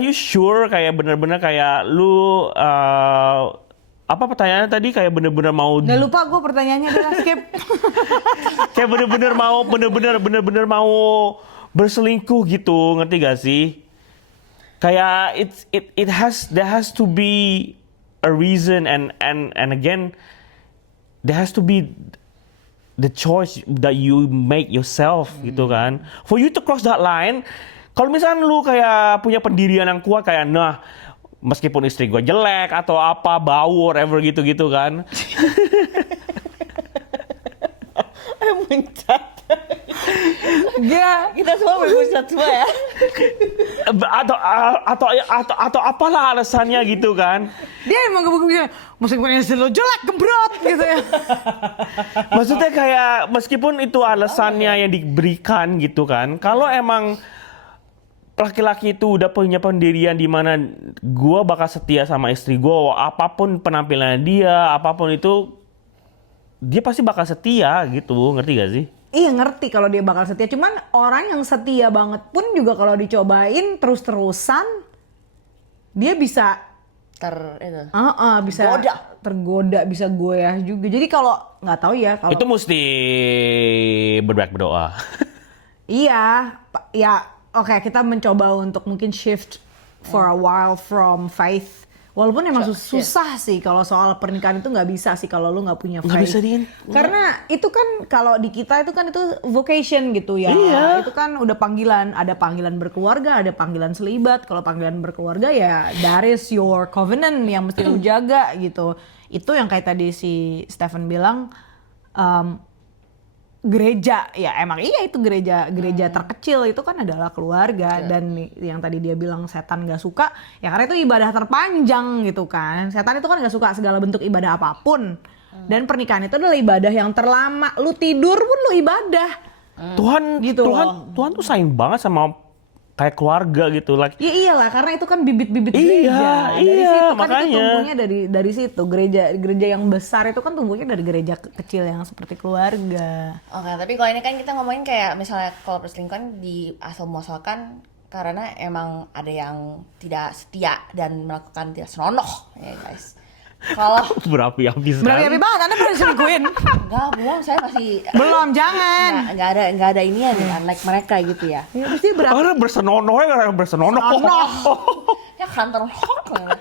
you sure kayak bener-bener kayak lu apa pertanyaannya tadi, kayak bener-bener mau Udah lupa gue pertanyaannya, udah skip. kayak bener-bener mau berselingkuh gitu, ngerti gak sih? Kayak there has to be a reason and again there has to be the choice that you make yourself gitu kan. For you to cross that line, kalau misalnya lu kayak punya pendirian yang kuat kayak nah meskipun istri gue jelek atau apa bau whatever gitu-gitu kan. Mencat. Gak. Kita semua bermusat semua ya. atau apalah alasannya gitu kan. Dia emang gebuk-gebuk meskipun istri lo jelek, gembrot gitu ya. Maksudnya kayak meskipun itu alasannya yang diberikan gitu kan. Kalau emang laki-laki itu udah punya pendirian di mana gue bakal setia sama istri gue, apapun penampilan dia, apapun itu dia pasti bakal setia gitu, ngerti gak sih? Iya ngerti kalau dia bakal setia. Cuman orang yang setia banget pun juga kalau dicobain terus-terusan dia bisa bisa tergoda, bisa goyah juga. Jadi kalau nggak tahu ya kalau Itu mesti berdoa. iya ya oke, kita mencoba untuk mungkin shift for a while from faith. Walaupun emang susah sih kalau soal pernikahan itu nggak bisa sih kalau lu nggak punya faith. Nggak bisa Karena itu kan kalau di kita itu kan itu vocation gitu ya. Iya. Itu kan udah panggilan, ada panggilan berkeluarga, ada panggilan selibat. Kalau panggilan berkeluarga ya that is your covenant yang mesti lu jaga gitu. Itu yang kayak tadi si Stephen bilang gereja ya emang iya itu gereja terkecil itu kan adalah keluarga dan yang tadi dia bilang setan gak suka ya karena itu ibadah terpanjang gitu kan. Setan itu kan gak suka segala bentuk ibadah apapun dan pernikahan itu adalah ibadah yang terlama. Lu tidur pun lu ibadah. Tuhan Gitu Tuhan tuh sayang banget sama kayak keluarga gitu like. Ya iyalah karena itu kan bibit-bibit Iya, gereja. Dari iya, situ kan makanya. itu tumbuhnya dari situ. Gereja yang besar itu kan tumbuhnya dari gereja kecil yang seperti keluarga. Oke, tapi kalau ini kan kita ngomongin kayak misalnya kalau perselingkuhan di asal muasalkan karena emang ada yang tidak setia dan melakukan tidak senonoh ya guys. Kalau Berapi-api sekali. Berapi-api banget, Anda pernah diselingkuhin? enggak, belum, saya masih Belum, jangan. enggak ada ini ya unlike mereka gitu ya. Ya, pasti berapa? Orang bersenonoh ya, bersenonoh. Ya kantor hok lah.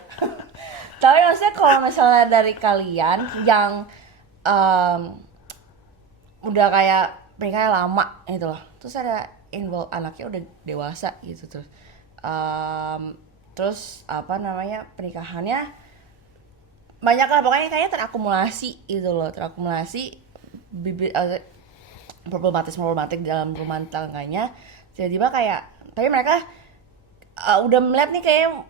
Tapi maksudnya kalau misalnya dari kalian yang udah kayak pernikahannya lama gitu loh, terus ada involve anaknya udah dewasa gitu terus apa namanya pernikahannya banyak lah pokoknya kayaknya terakumulasi gitu loh, problematik dalam rumah tangganya, tiba-tiba kayak, tapi mereka udah melihat nih kayak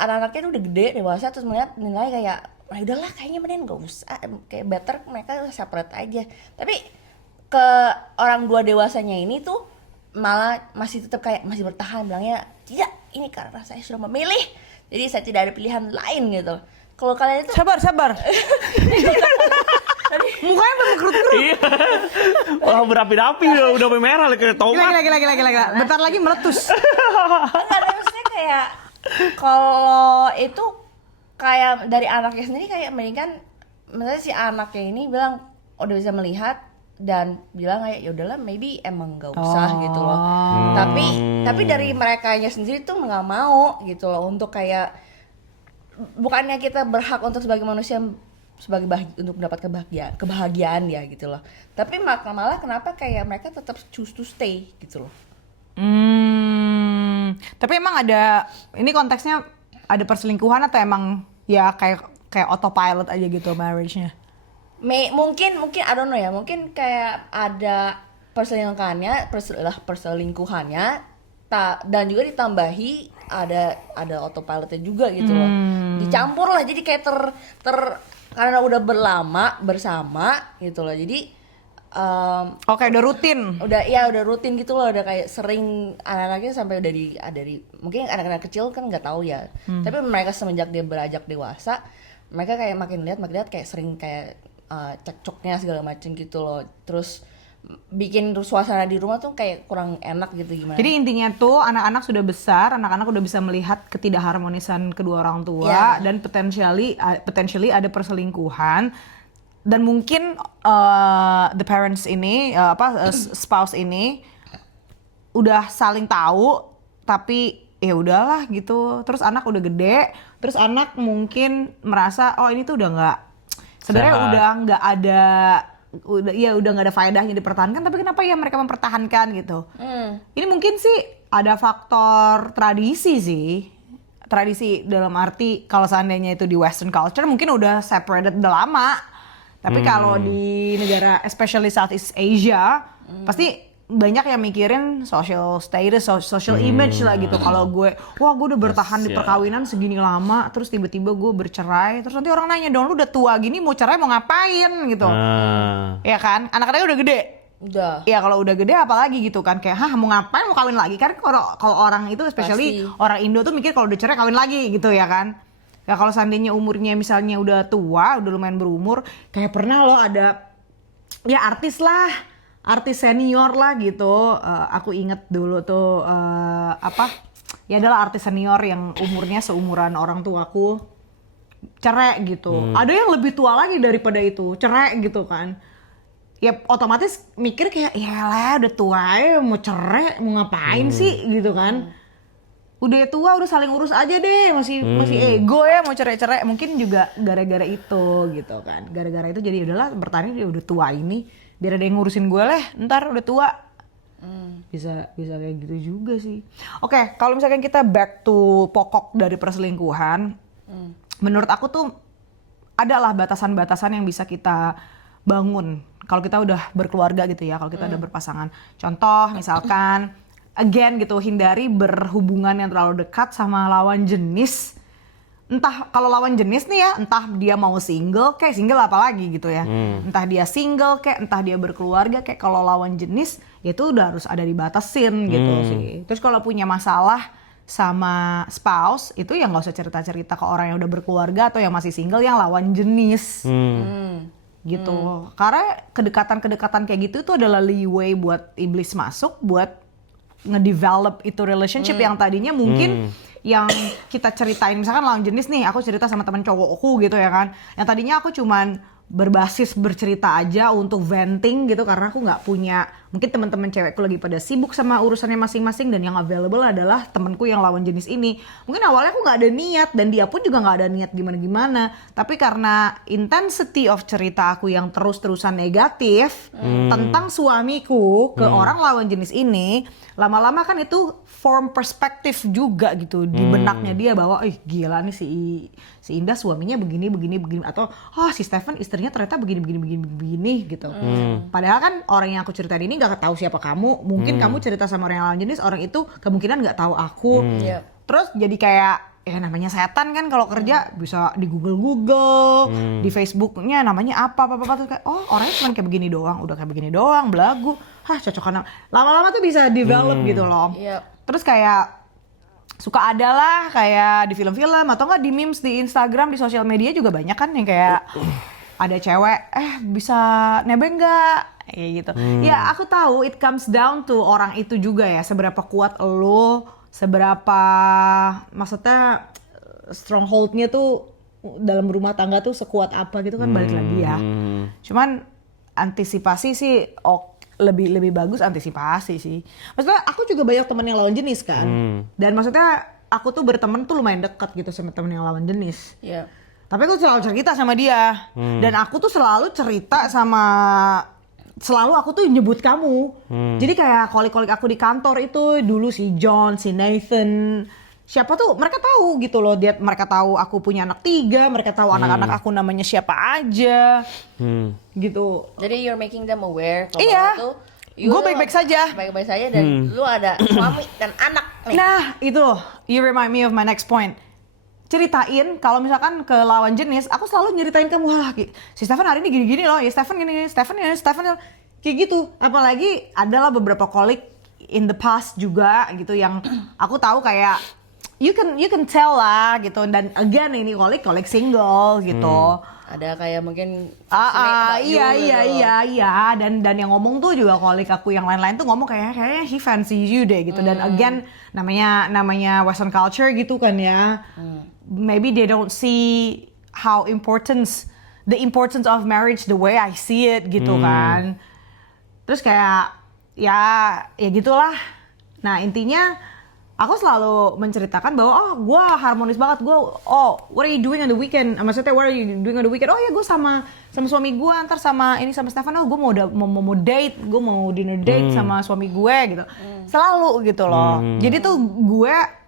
anak-anaknya tuh udah gede, dewasa, terus melihat nilai kayak, nah udahlah kayaknya mending gak usah, kayak better mereka separate aja. Tapi ke orang dua dewasanya ini tuh malah masih tetap kayak masih bertahan, bilangnya tidak, ini karena saya sudah memilih, jadi saya tidak ada pilihan lain gitu. Kalau kalian itu Sabar. Mukanya berkerut-kerut. Iya. Wah, berapi-api udah merah kayak tomat. Gila. Bentar lagi meletus. enggak, maksudnya kayak kalau itu kayak dari anaknya sendiri kayak mendingan, misalnya si anaknya ini bilang udah bisa melihat dan bilang kayak ya udahlah maybe emang nggak usah gitu loh. Tapi dari merekanya sendiri tuh nggak mau gitu loh, untuk kayak bukannya kita berhak untuk sebagai manusia sebagai untuk mendapat kebahagiaan ya gitu loh. Tapi malah kenapa kayak mereka tetap choose to stay gitu loh. Tapi emang ada, ini konteksnya ada perselingkuhan atau emang ya kayak autopilot aja gitu marriage-nya? Mungkin I don't know ya, mungkin kayak ada perselingkuhannya dan juga ditambahi ada autopilotnya juga gitu loh. Dicampur lah, jadi kayak karena udah berlama bersama gitu loh. Jadi Oke, udah rutin. Udah rutin gitu loh, udah kayak sering anak-anaknya sampai udah dari mungkin anak-anak kecil kan nggak tahu ya. Tapi mereka semenjak dia beranjak dewasa, mereka kayak makin lihat kayak sering kayak cekcoknya segala macam gitu loh. Terus bikin suasana di rumah tuh kayak kurang enak gitu gimana. Jadi intinya tuh anak-anak sudah besar, anak-anak udah bisa melihat ketidakharmonisan kedua orang tua dan potentially ada perselingkuhan. Dan mungkin the parents ini spouse ini udah saling tahu, tapi ya udahlah gitu. Terus anak udah gede, terus anak mungkin merasa oh ini tuh udah nggak, sebenarnya udah nggak ada, udah nggak ada faedahnya dipertahankan, tapi kenapa ya mereka mempertahankan gitu. Ini mungkin sih ada faktor tradisi sih. Tradisi dalam arti kalau seandainya itu di Western culture mungkin udah separated udah lama. Tapi kalau di negara especially Southeast Asia pasti banyak yang mikirin social status, social image lah gitu. Kalau gue udah bertahan di perkawinan segini lama, terus tiba-tiba gue bercerai, terus nanti orang nanya dong, lu udah tua gini mau cerai mau ngapain gitu. Ya kan, anak-anaknya udah gede. Udah. Ya kalau udah gede apalagi gitu kan, kayak mau ngapain, mau kawin lagi kan. Kalau orang itu especially orang Indo tuh mikir kalau udah cerai kawin lagi gitu ya kan. Ya kalau seandainya umurnya misalnya udah tua, udah lumayan berumur, kayak pernah loh ada ya artis senior lah gitu. Aku inget dulu tuh ya adalah artis senior yang umurnya seumuran orang tuaku, cerai gitu. Ada yang lebih tua lagi daripada itu, cerai gitu kan. Ya otomatis mikir kayak yalah udah tua ya mau cerai mau ngapain sih gitu kan. Udah tua udah saling urus aja deh, masih ego ya mau cerai-cerai. Mungkin juga gara-gara itu gitu kan. Gara-gara itu jadi udahlah bertani dia udah tua ini, biar ada yang ngurusin gue lah ntar udah tua. Bisa kayak gitu juga sih. Oke, kalau misalkan kita back to pokok dari perselingkuhan, menurut aku tuh adalah batasan-batasan yang bisa kita bangun kalau kita udah berkeluarga gitu ya, kalau kita udah berpasangan. Contoh misalkan again gitu, hindari berhubungan yang terlalu dekat sama lawan jenis. Entah kalau lawan jenis nih ya, entah dia mau single apalagi gitu ya. Entah dia single entah dia berkeluarga kalau lawan jenis ya itu udah harus ada dibatasin gitu sih. Terus kalau punya masalah sama spouse itu ya nggak usah cerita-cerita ke orang yang udah berkeluarga atau yang masih single yang lawan jenis. Gitu. Karena kedekatan-kedekatan kayak gitu itu adalah leeway buat iblis masuk, buat ngedevelop itu relationship yang tadinya mungkin yang kita ceritain, misalkan lawan jenis nih, aku cerita sama teman cowokku gitu ya kan, yang tadinya aku cuman berbasis bercerita aja untuk venting gitu karena aku nggak punya mungkin teman-teman cewekku lagi pada sibuk sama urusannya masing-masing dan yang available adalah temanku yang lawan jenis ini. Mungkin awalnya aku nggak ada niat dan dia pun juga nggak ada niat gimana-gimana. Tapi karena intensity of cerita aku yang terus-terusan negatif tentang suamiku ke orang lawan jenis ini, lama-lama kan itu form perspektif juga gitu di benaknya dia bahwa, gila nih si Indah suaminya begini atau si Stefan istrinya ternyata begini gitu. Padahal kan orang yang aku ceritain ini nggak tahu siapa kamu. Mungkin kamu cerita sama orang yang lawan jenis, orang itu kemungkinan nggak tahu aku. Terus jadi kayak namanya setan kan kalau kerja bisa di Google, di Facebooknya namanya apa terus kayak orangnya cuma kayak begini doang, udah kayak begini doang, belagu. Cocokan lama-lama tuh bisa develop gitu loh. Terus kayak suka ada lah kayak di film-film atau enggak di memes di Instagram, di sosial media juga banyak kan yang kayak ada cewek bisa nebeng nggak gitu. Ya aku tahu it comes down to orang itu juga ya, seberapa kuat lo, seberapa maksudnya strongholdnya tuh dalam rumah tangga tuh sekuat apa gitu kan, balik lagi ya. Cuman antisipasi sih lebih bagus antisipasi sih. Maksudnya aku juga banyak teman yang lawan jenis kan. Dan maksudnya aku tuh berteman tuh lumayan dekat gitu sama teman yang lawan jenis. Tapi aku selalu cerita sama dia. Dan aku tuh selalu cerita selalu aku tuh nyebut kamu. Jadi kayak kolik-kolik aku di kantor itu dulu si John, si Nathan, siapa tuh mereka tahu gitu loh. Mereka tahu aku punya anak 3, mereka tahu anak-anak aku namanya siapa aja. Gitu. Jadi you're making them aware kalau tuh gue baik-baik saja. Baik-baik saja dan lu ada suami dan anak nih. Nah, itu loh. You remind me of my next point. Ceritain kalau misalkan ke lawan jenis, aku selalu nyeritain kamu, si Stefan hari ini gini-gini loh, ya Stefan gini, Stefan kayak gitu. Apalagi adalah beberapa kolik in the past juga gitu yang aku tahu kayak you can tell lah gitu. Dan again ini kolik single gitu. Ada kayak mungkin iya dan yang ngomong tuh juga kolik aku yang lain-lain tuh ngomong kayaknya he fancy you deh gitu. Dan again namanya Western culture gitu kan ya. Maybe they don't see how the importance of marriage the way I see it gitu kan. Terus kayak ya gitulah. Nah intinya aku selalu menceritakan bahwa gue harmonis banget, what are you doing on the weekend? Maksudnya what are you doing on the weekend? Ya gue sama suami gue, ntar sama Stefan, gue mau date, gue mau dinner date sama suami gue gitu. Selalu gitu loh. Jadi tuh gue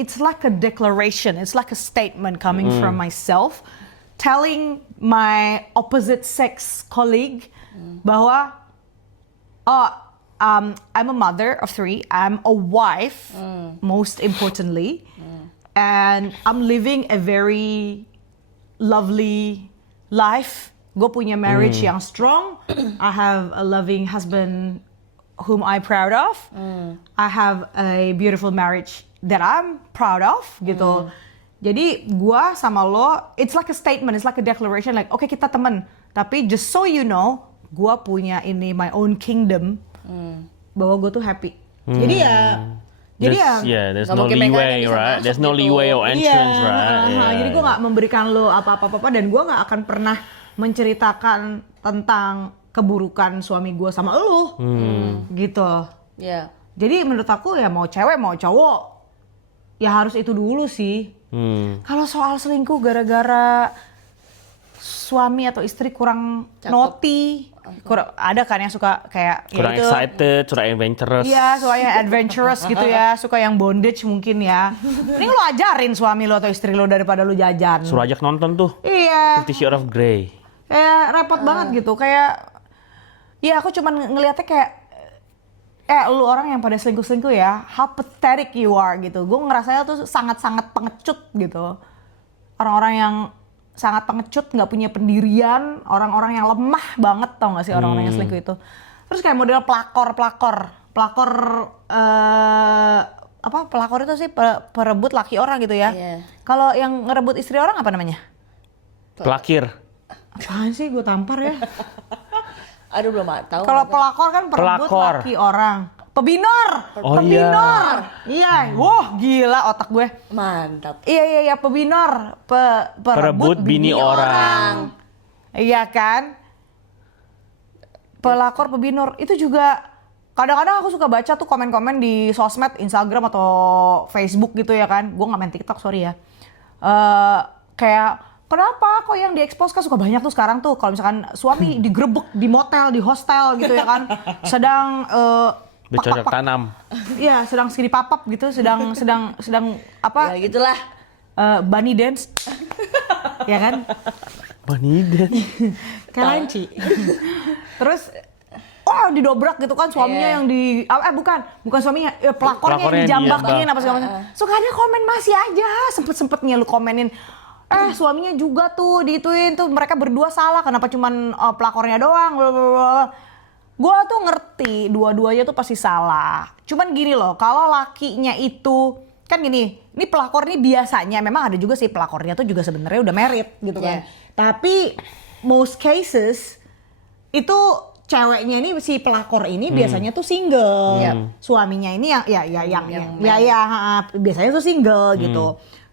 it's like a declaration, it's like a statement coming from myself, telling my opposite sex colleague bahwa I'm a mother of 3. I'm a wife, most importantly, and I'm living a very lovely life. Gue punya marriage yang strong. I have a loving husband whom I'm proud of. I have a beautiful marriage that I'm proud of, gitu. Jadi gue sama lo, it's like a statement, it's like a declaration, like okay kita temen, tapi just so you know, gue punya ini my own kingdom. Bahwa gue tuh happy. Jadi there's no leeway, right? There's no leeway or entrance, right? Jadi gue nggak memberikan lo apa-apa dan gue nggak akan pernah menceritakan tentang keburukan suami gue sama lo, gitu. Jadi menurut aku ya mau cewek mau cowok ya harus itu dulu sih. Kalau soal selingkuh gara-gara suami atau istri kurang naughty, ada kan yang suka kayak kurang excited, kurang adventurous. Iya, suka yang adventurous gitu ya, suka yang bondage mungkin ya. Ini lo ajarin suami lo atau istri lo daripada lo jajan. Suruh ajak nonton tuh. Iya. 50 Shades of Grey. Kayak repot banget gitu, kayak ya aku cuman ngelihatnya kayak lu orang yang pada selingkuh-selingkuh ya, how pathetic you are gitu. Gue ngerasanya tuh sangat-sangat pengecut gitu. Orang-orang yang sangat pengecut, nggak punya pendirian, orang-orang yang lemah banget, tau nggak sih orang-orang yang selingkuh itu. Terus kayak model pelakor itu sih perebut laki orang gitu ya. Kalau yang ngerebut istri orang apa namanya? Pelakir. Apaan sih, gue tampar ya. Aduh belum tahu. Kalau pelakor kan perebut laki orang. Pebinor. Iya. Wah, gila otak gue. Mantap. Iya, pebinor. Perebut bini orang. Iya kan? Pelakor pebinor itu juga kadang-kadang aku suka baca tuh komen-komen di sosmed, Instagram atau Facebook gitu ya kan. Gue nggak main TikTok, sorry ya. Kayak kenapa kok yang diekspos, kan suka banyak tuh sekarang tuh kalau misalkan suami digerebek di motel, di hostel gitu ya kan, sedang Bercocok tanam. iya, sedang skidi papap gitu, sedang apa? Ya gitulah. Bunny dance, ya kan? Bunny dance. Kayak lanci. Terus didobrak gitu kan suaminya yang di bukan suaminya, pelakornya yang Pelakornya yang dijambakin dijambak. apa segala macam. Suka ada komen masih aja sempet-sempetnya lu komenin suaminya juga tuh diituin tuh, mereka berdua salah, kenapa cuman pelakornya doang, blablabla. Gua tuh ngerti dua-duanya tuh pasti salah. Cuman gini loh, kalau lakinya itu kan gini, ini pelakor nih biasanya memang ada juga sih pelakornya tuh juga sebenarnya udah married gitu kan. Tapi most cases itu ceweknya ini, si pelakor ini biasanya tuh single. Suaminya ini biasanya tuh single gitu.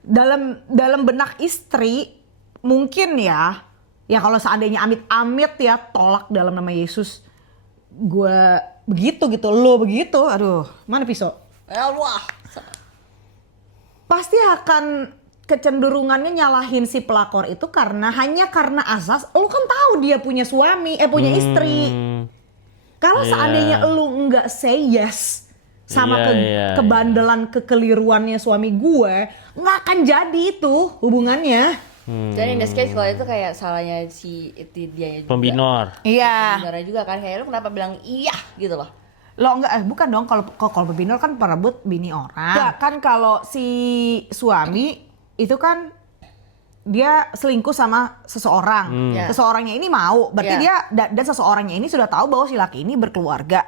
Dalam benak istri mungkin ya kalau seandainya amit-amit ya, tolak dalam nama Yesus, gue begitu gitu, lo begitu, aduh, mana pisau? Allah. Pasti akan kecenderungannya nyalahin si pelakor itu hanya karena asas lu kan tahu dia punya suami, punya istri. Kalau seandainya lu nggak say yes sama kebandelan, kekeliruannya suami gue, nggak akan jadi itu hubungannya. Dan in this case kalau itu kayak salahnya si itu dia juga. Pembinor. Iya. Pembinor juga kan, kayak lu kenapa bilang iya gitu loh. Lo enggak, bukan dong, kalau pembinor kan perebut bini orang. Enggak, kan kalau si suami itu kan dia selingkuh sama seseorang. Seseorangnya ini mau, berarti dia dan seseorangnya ini sudah tahu bahwa si laki ini berkeluarga.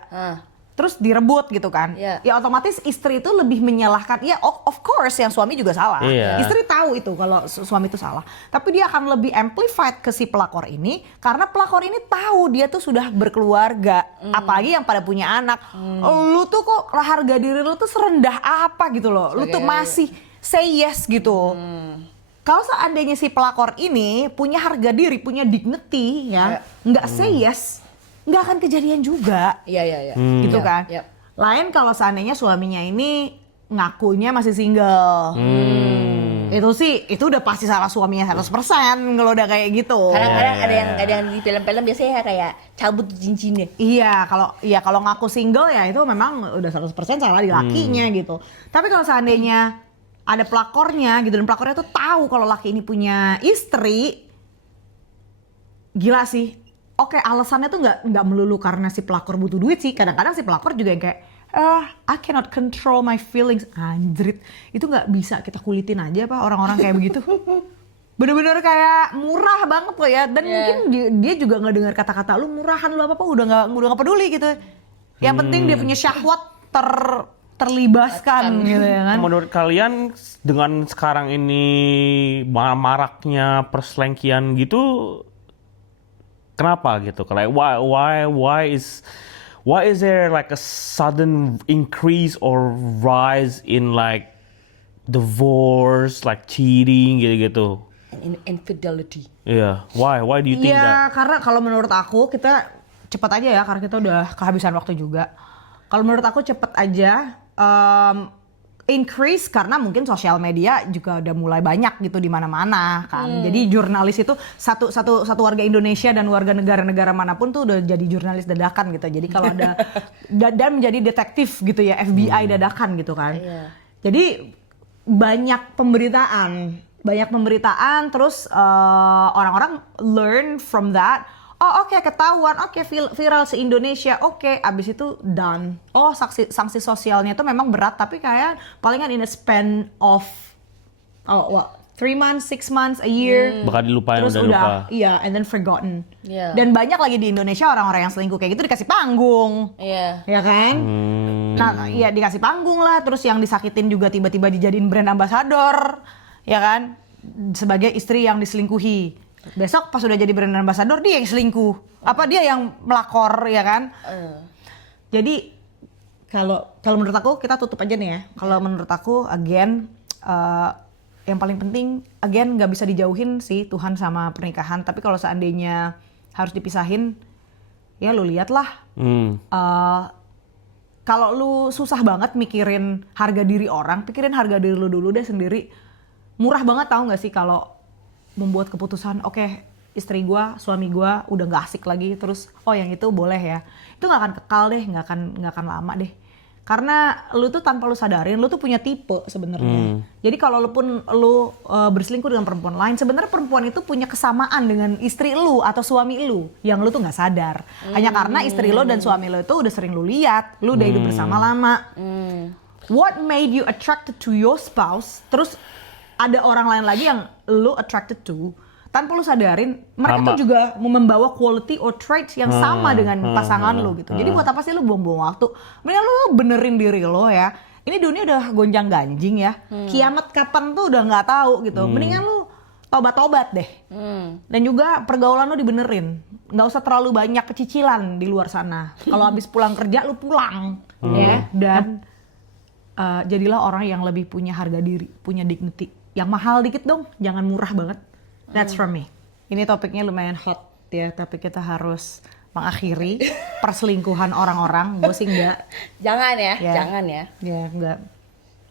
Terus direbut gitu kan. Ya otomatis istri itu lebih menyalahkan. Ya of course yang suami juga salah. Istri tahu itu kalau suami itu salah. Tapi dia akan lebih amplified ke si pelakor ini karena pelakor ini tahu dia tuh sudah berkeluarga. Apalagi yang pada punya anak. Lu tuh kok harga diri lu tuh serendah apa gitu loh. Lu tuh masih say yes gitu. Kalau seandainya si pelakor ini punya harga diri, punya dignity ya, nggak say yes, nggak akan kejadian juga. Iya. Gitu kan. Lain kalau seandainya suaminya ini ngakunya masih single. Itu sih, itu udah pasti salah suaminya 100% kalau udah kayak gitu. Kadang-kadang ada yang di film-film biasanya kayak cabut cincinnya. Iya, kalau ngaku single ya itu memang udah 100% salah di lakinya gitu. Tapi kalau seandainya ada pelakornya gitu, dan pelakornya tuh tahu kalau laki ini punya istri, gila sih. Oke, alasannya tuh nggak melulu karena si pelakor butuh duit sih. Kadang-kadang si pelakor juga yang kayak, I cannot control my feelings. Anjrit, itu nggak bisa kita kulitin aja pak orang-orang kayak begitu. Bener-bener kayak murah banget loh ya. Dan mungkin dia juga nggak dengar kata-kata lu murahan lu apa-apa, udah nggak peduli gitu. Yang penting dia punya syahwat terlibaskan gitu ya kan. Menurut kalian dengan sekarang ini maraknya perselengkian gitu, kenapa gitu? Like why is there like a sudden increase or rise in like divorce, like cheating gitu-gitu? Infidelity. Iya, why do you think that? Iya, karena kalau menurut aku kita cepat aja ya, karena kita udah kehabisan waktu juga. Kalau menurut aku cepat aja increase karena mungkin sosial media juga udah mulai banyak gitu di mana-mana kan. Jadi jurnalis itu satu warga Indonesia dan warga negara-negara manapun tuh udah jadi jurnalis dadakan gitu. Jadi kalau ada dan menjadi detektif gitu ya, FBI dadakan gitu kan. Jadi banyak pemberitaan terus orang-orang learn from that. Oh oke, ketahuan, oke viral se-Indonesia, oke, abis itu done. Oh sanksi sosialnya itu memang berat, tapi kayak palingan in a span of 3 months, 6 months, a year. Bakal dilupain, terus udah lupa. Iya, and then forgotten. Dan banyak lagi di Indonesia orang-orang yang selingkuh kayak gitu dikasih panggung. Ya kan? Nah, ya dikasih panggung lah, terus yang disakitin juga tiba-tiba dijadiin brand ambassador, ya kan? Sebagai istri yang diselingkuhi. Besok pas udah jadi brand ambassador dia yang selingkuh, apa dia yang melakor ya kan? Jadi kalau menurut aku kita tutup aja nih ya. Kalau menurut aku again yang paling penting again nggak bisa dijauhin sih Tuhan sama pernikahan. Tapi kalau seandainya harus dipisahin, ya lu lihatlah kalau lu susah banget mikirin harga diri orang, pikirin harga diri lu dulu deh sendiri. Murah banget tahu nggak sih kalau membuat keputusan, oke, istri gua, suami gua udah nggak asik lagi, terus oh yang itu boleh ya. Itu nggak akan kekal deh, nggak akan lama deh. Karena lu tuh tanpa lu sadarin, lu tuh punya tipe sebenarnya. Jadi kalau lu pun berselingkuh dengan perempuan lain, sebenarnya perempuan itu punya kesamaan dengan istri lu atau suami lu yang lu tuh nggak sadar. Hanya karena istri lu dan suami lu itu udah sering lu lihat, lu udah hidup bersama lama. What made you attracted to your spouse? Terus ada orang lain lagi yang lu attracted to. Tanpa lu sadarin, mereka tuh juga membawa quality or traits yang sama dengan pasangan lu gitu. Jadi buat apa sih lu buang-buang waktu? Mendingan lu benerin diri lo ya. Ini dunia udah gonjang-ganjing ya. Kiamat kapan tuh udah nggak tahu gitu. Mendingan lu tobat-tobat deh. Dan juga pergaulan lu dibenerin. Nggak usah terlalu banyak pecicilan di luar sana. Kalau habis pulang kerja lu pulang ya. Dan jadilah orang yang lebih punya harga diri, punya dignity. Yang mahal dikit dong, jangan murah banget. That's from me. Ini topiknya lumayan hot ya, tapi kita harus mengakhiri perselingkuhan orang-orang. Gue sih enggak. Jangan ya, jangan ya. Ya enggak.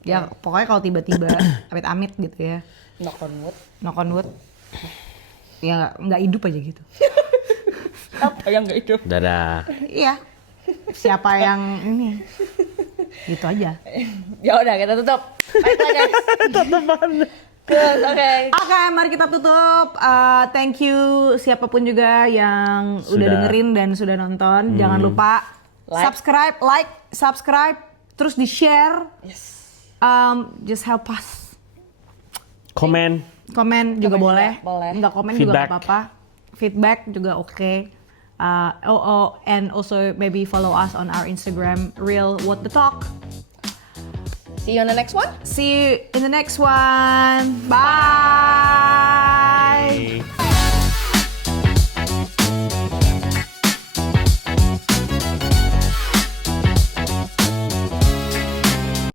Ya pokoknya kalau tiba-tiba amit-amit gitu ya. Knock on wood. Knock on wood. Ya enggak hidup aja gitu. Apa yang nggak hidup? Dadah. Iya. Siapa yang ini? Gitu aja. Ya udah kita tutup. Baiklah guys. Teman. Good, oke. Oke, mari kita tutup. Thank you siapapun juga yang udah dengerin dan sudah nonton. Jangan lupa subscribe, terus di share. Yes. Just help us. Komen. Komen juga boleh. boleh. Nggak komen juga Feedback. nggak apa-apa. Feedback juga oke. And also maybe follow us on our Instagram, Real What the Talk. See you on the next one. See you in the next one. Bye.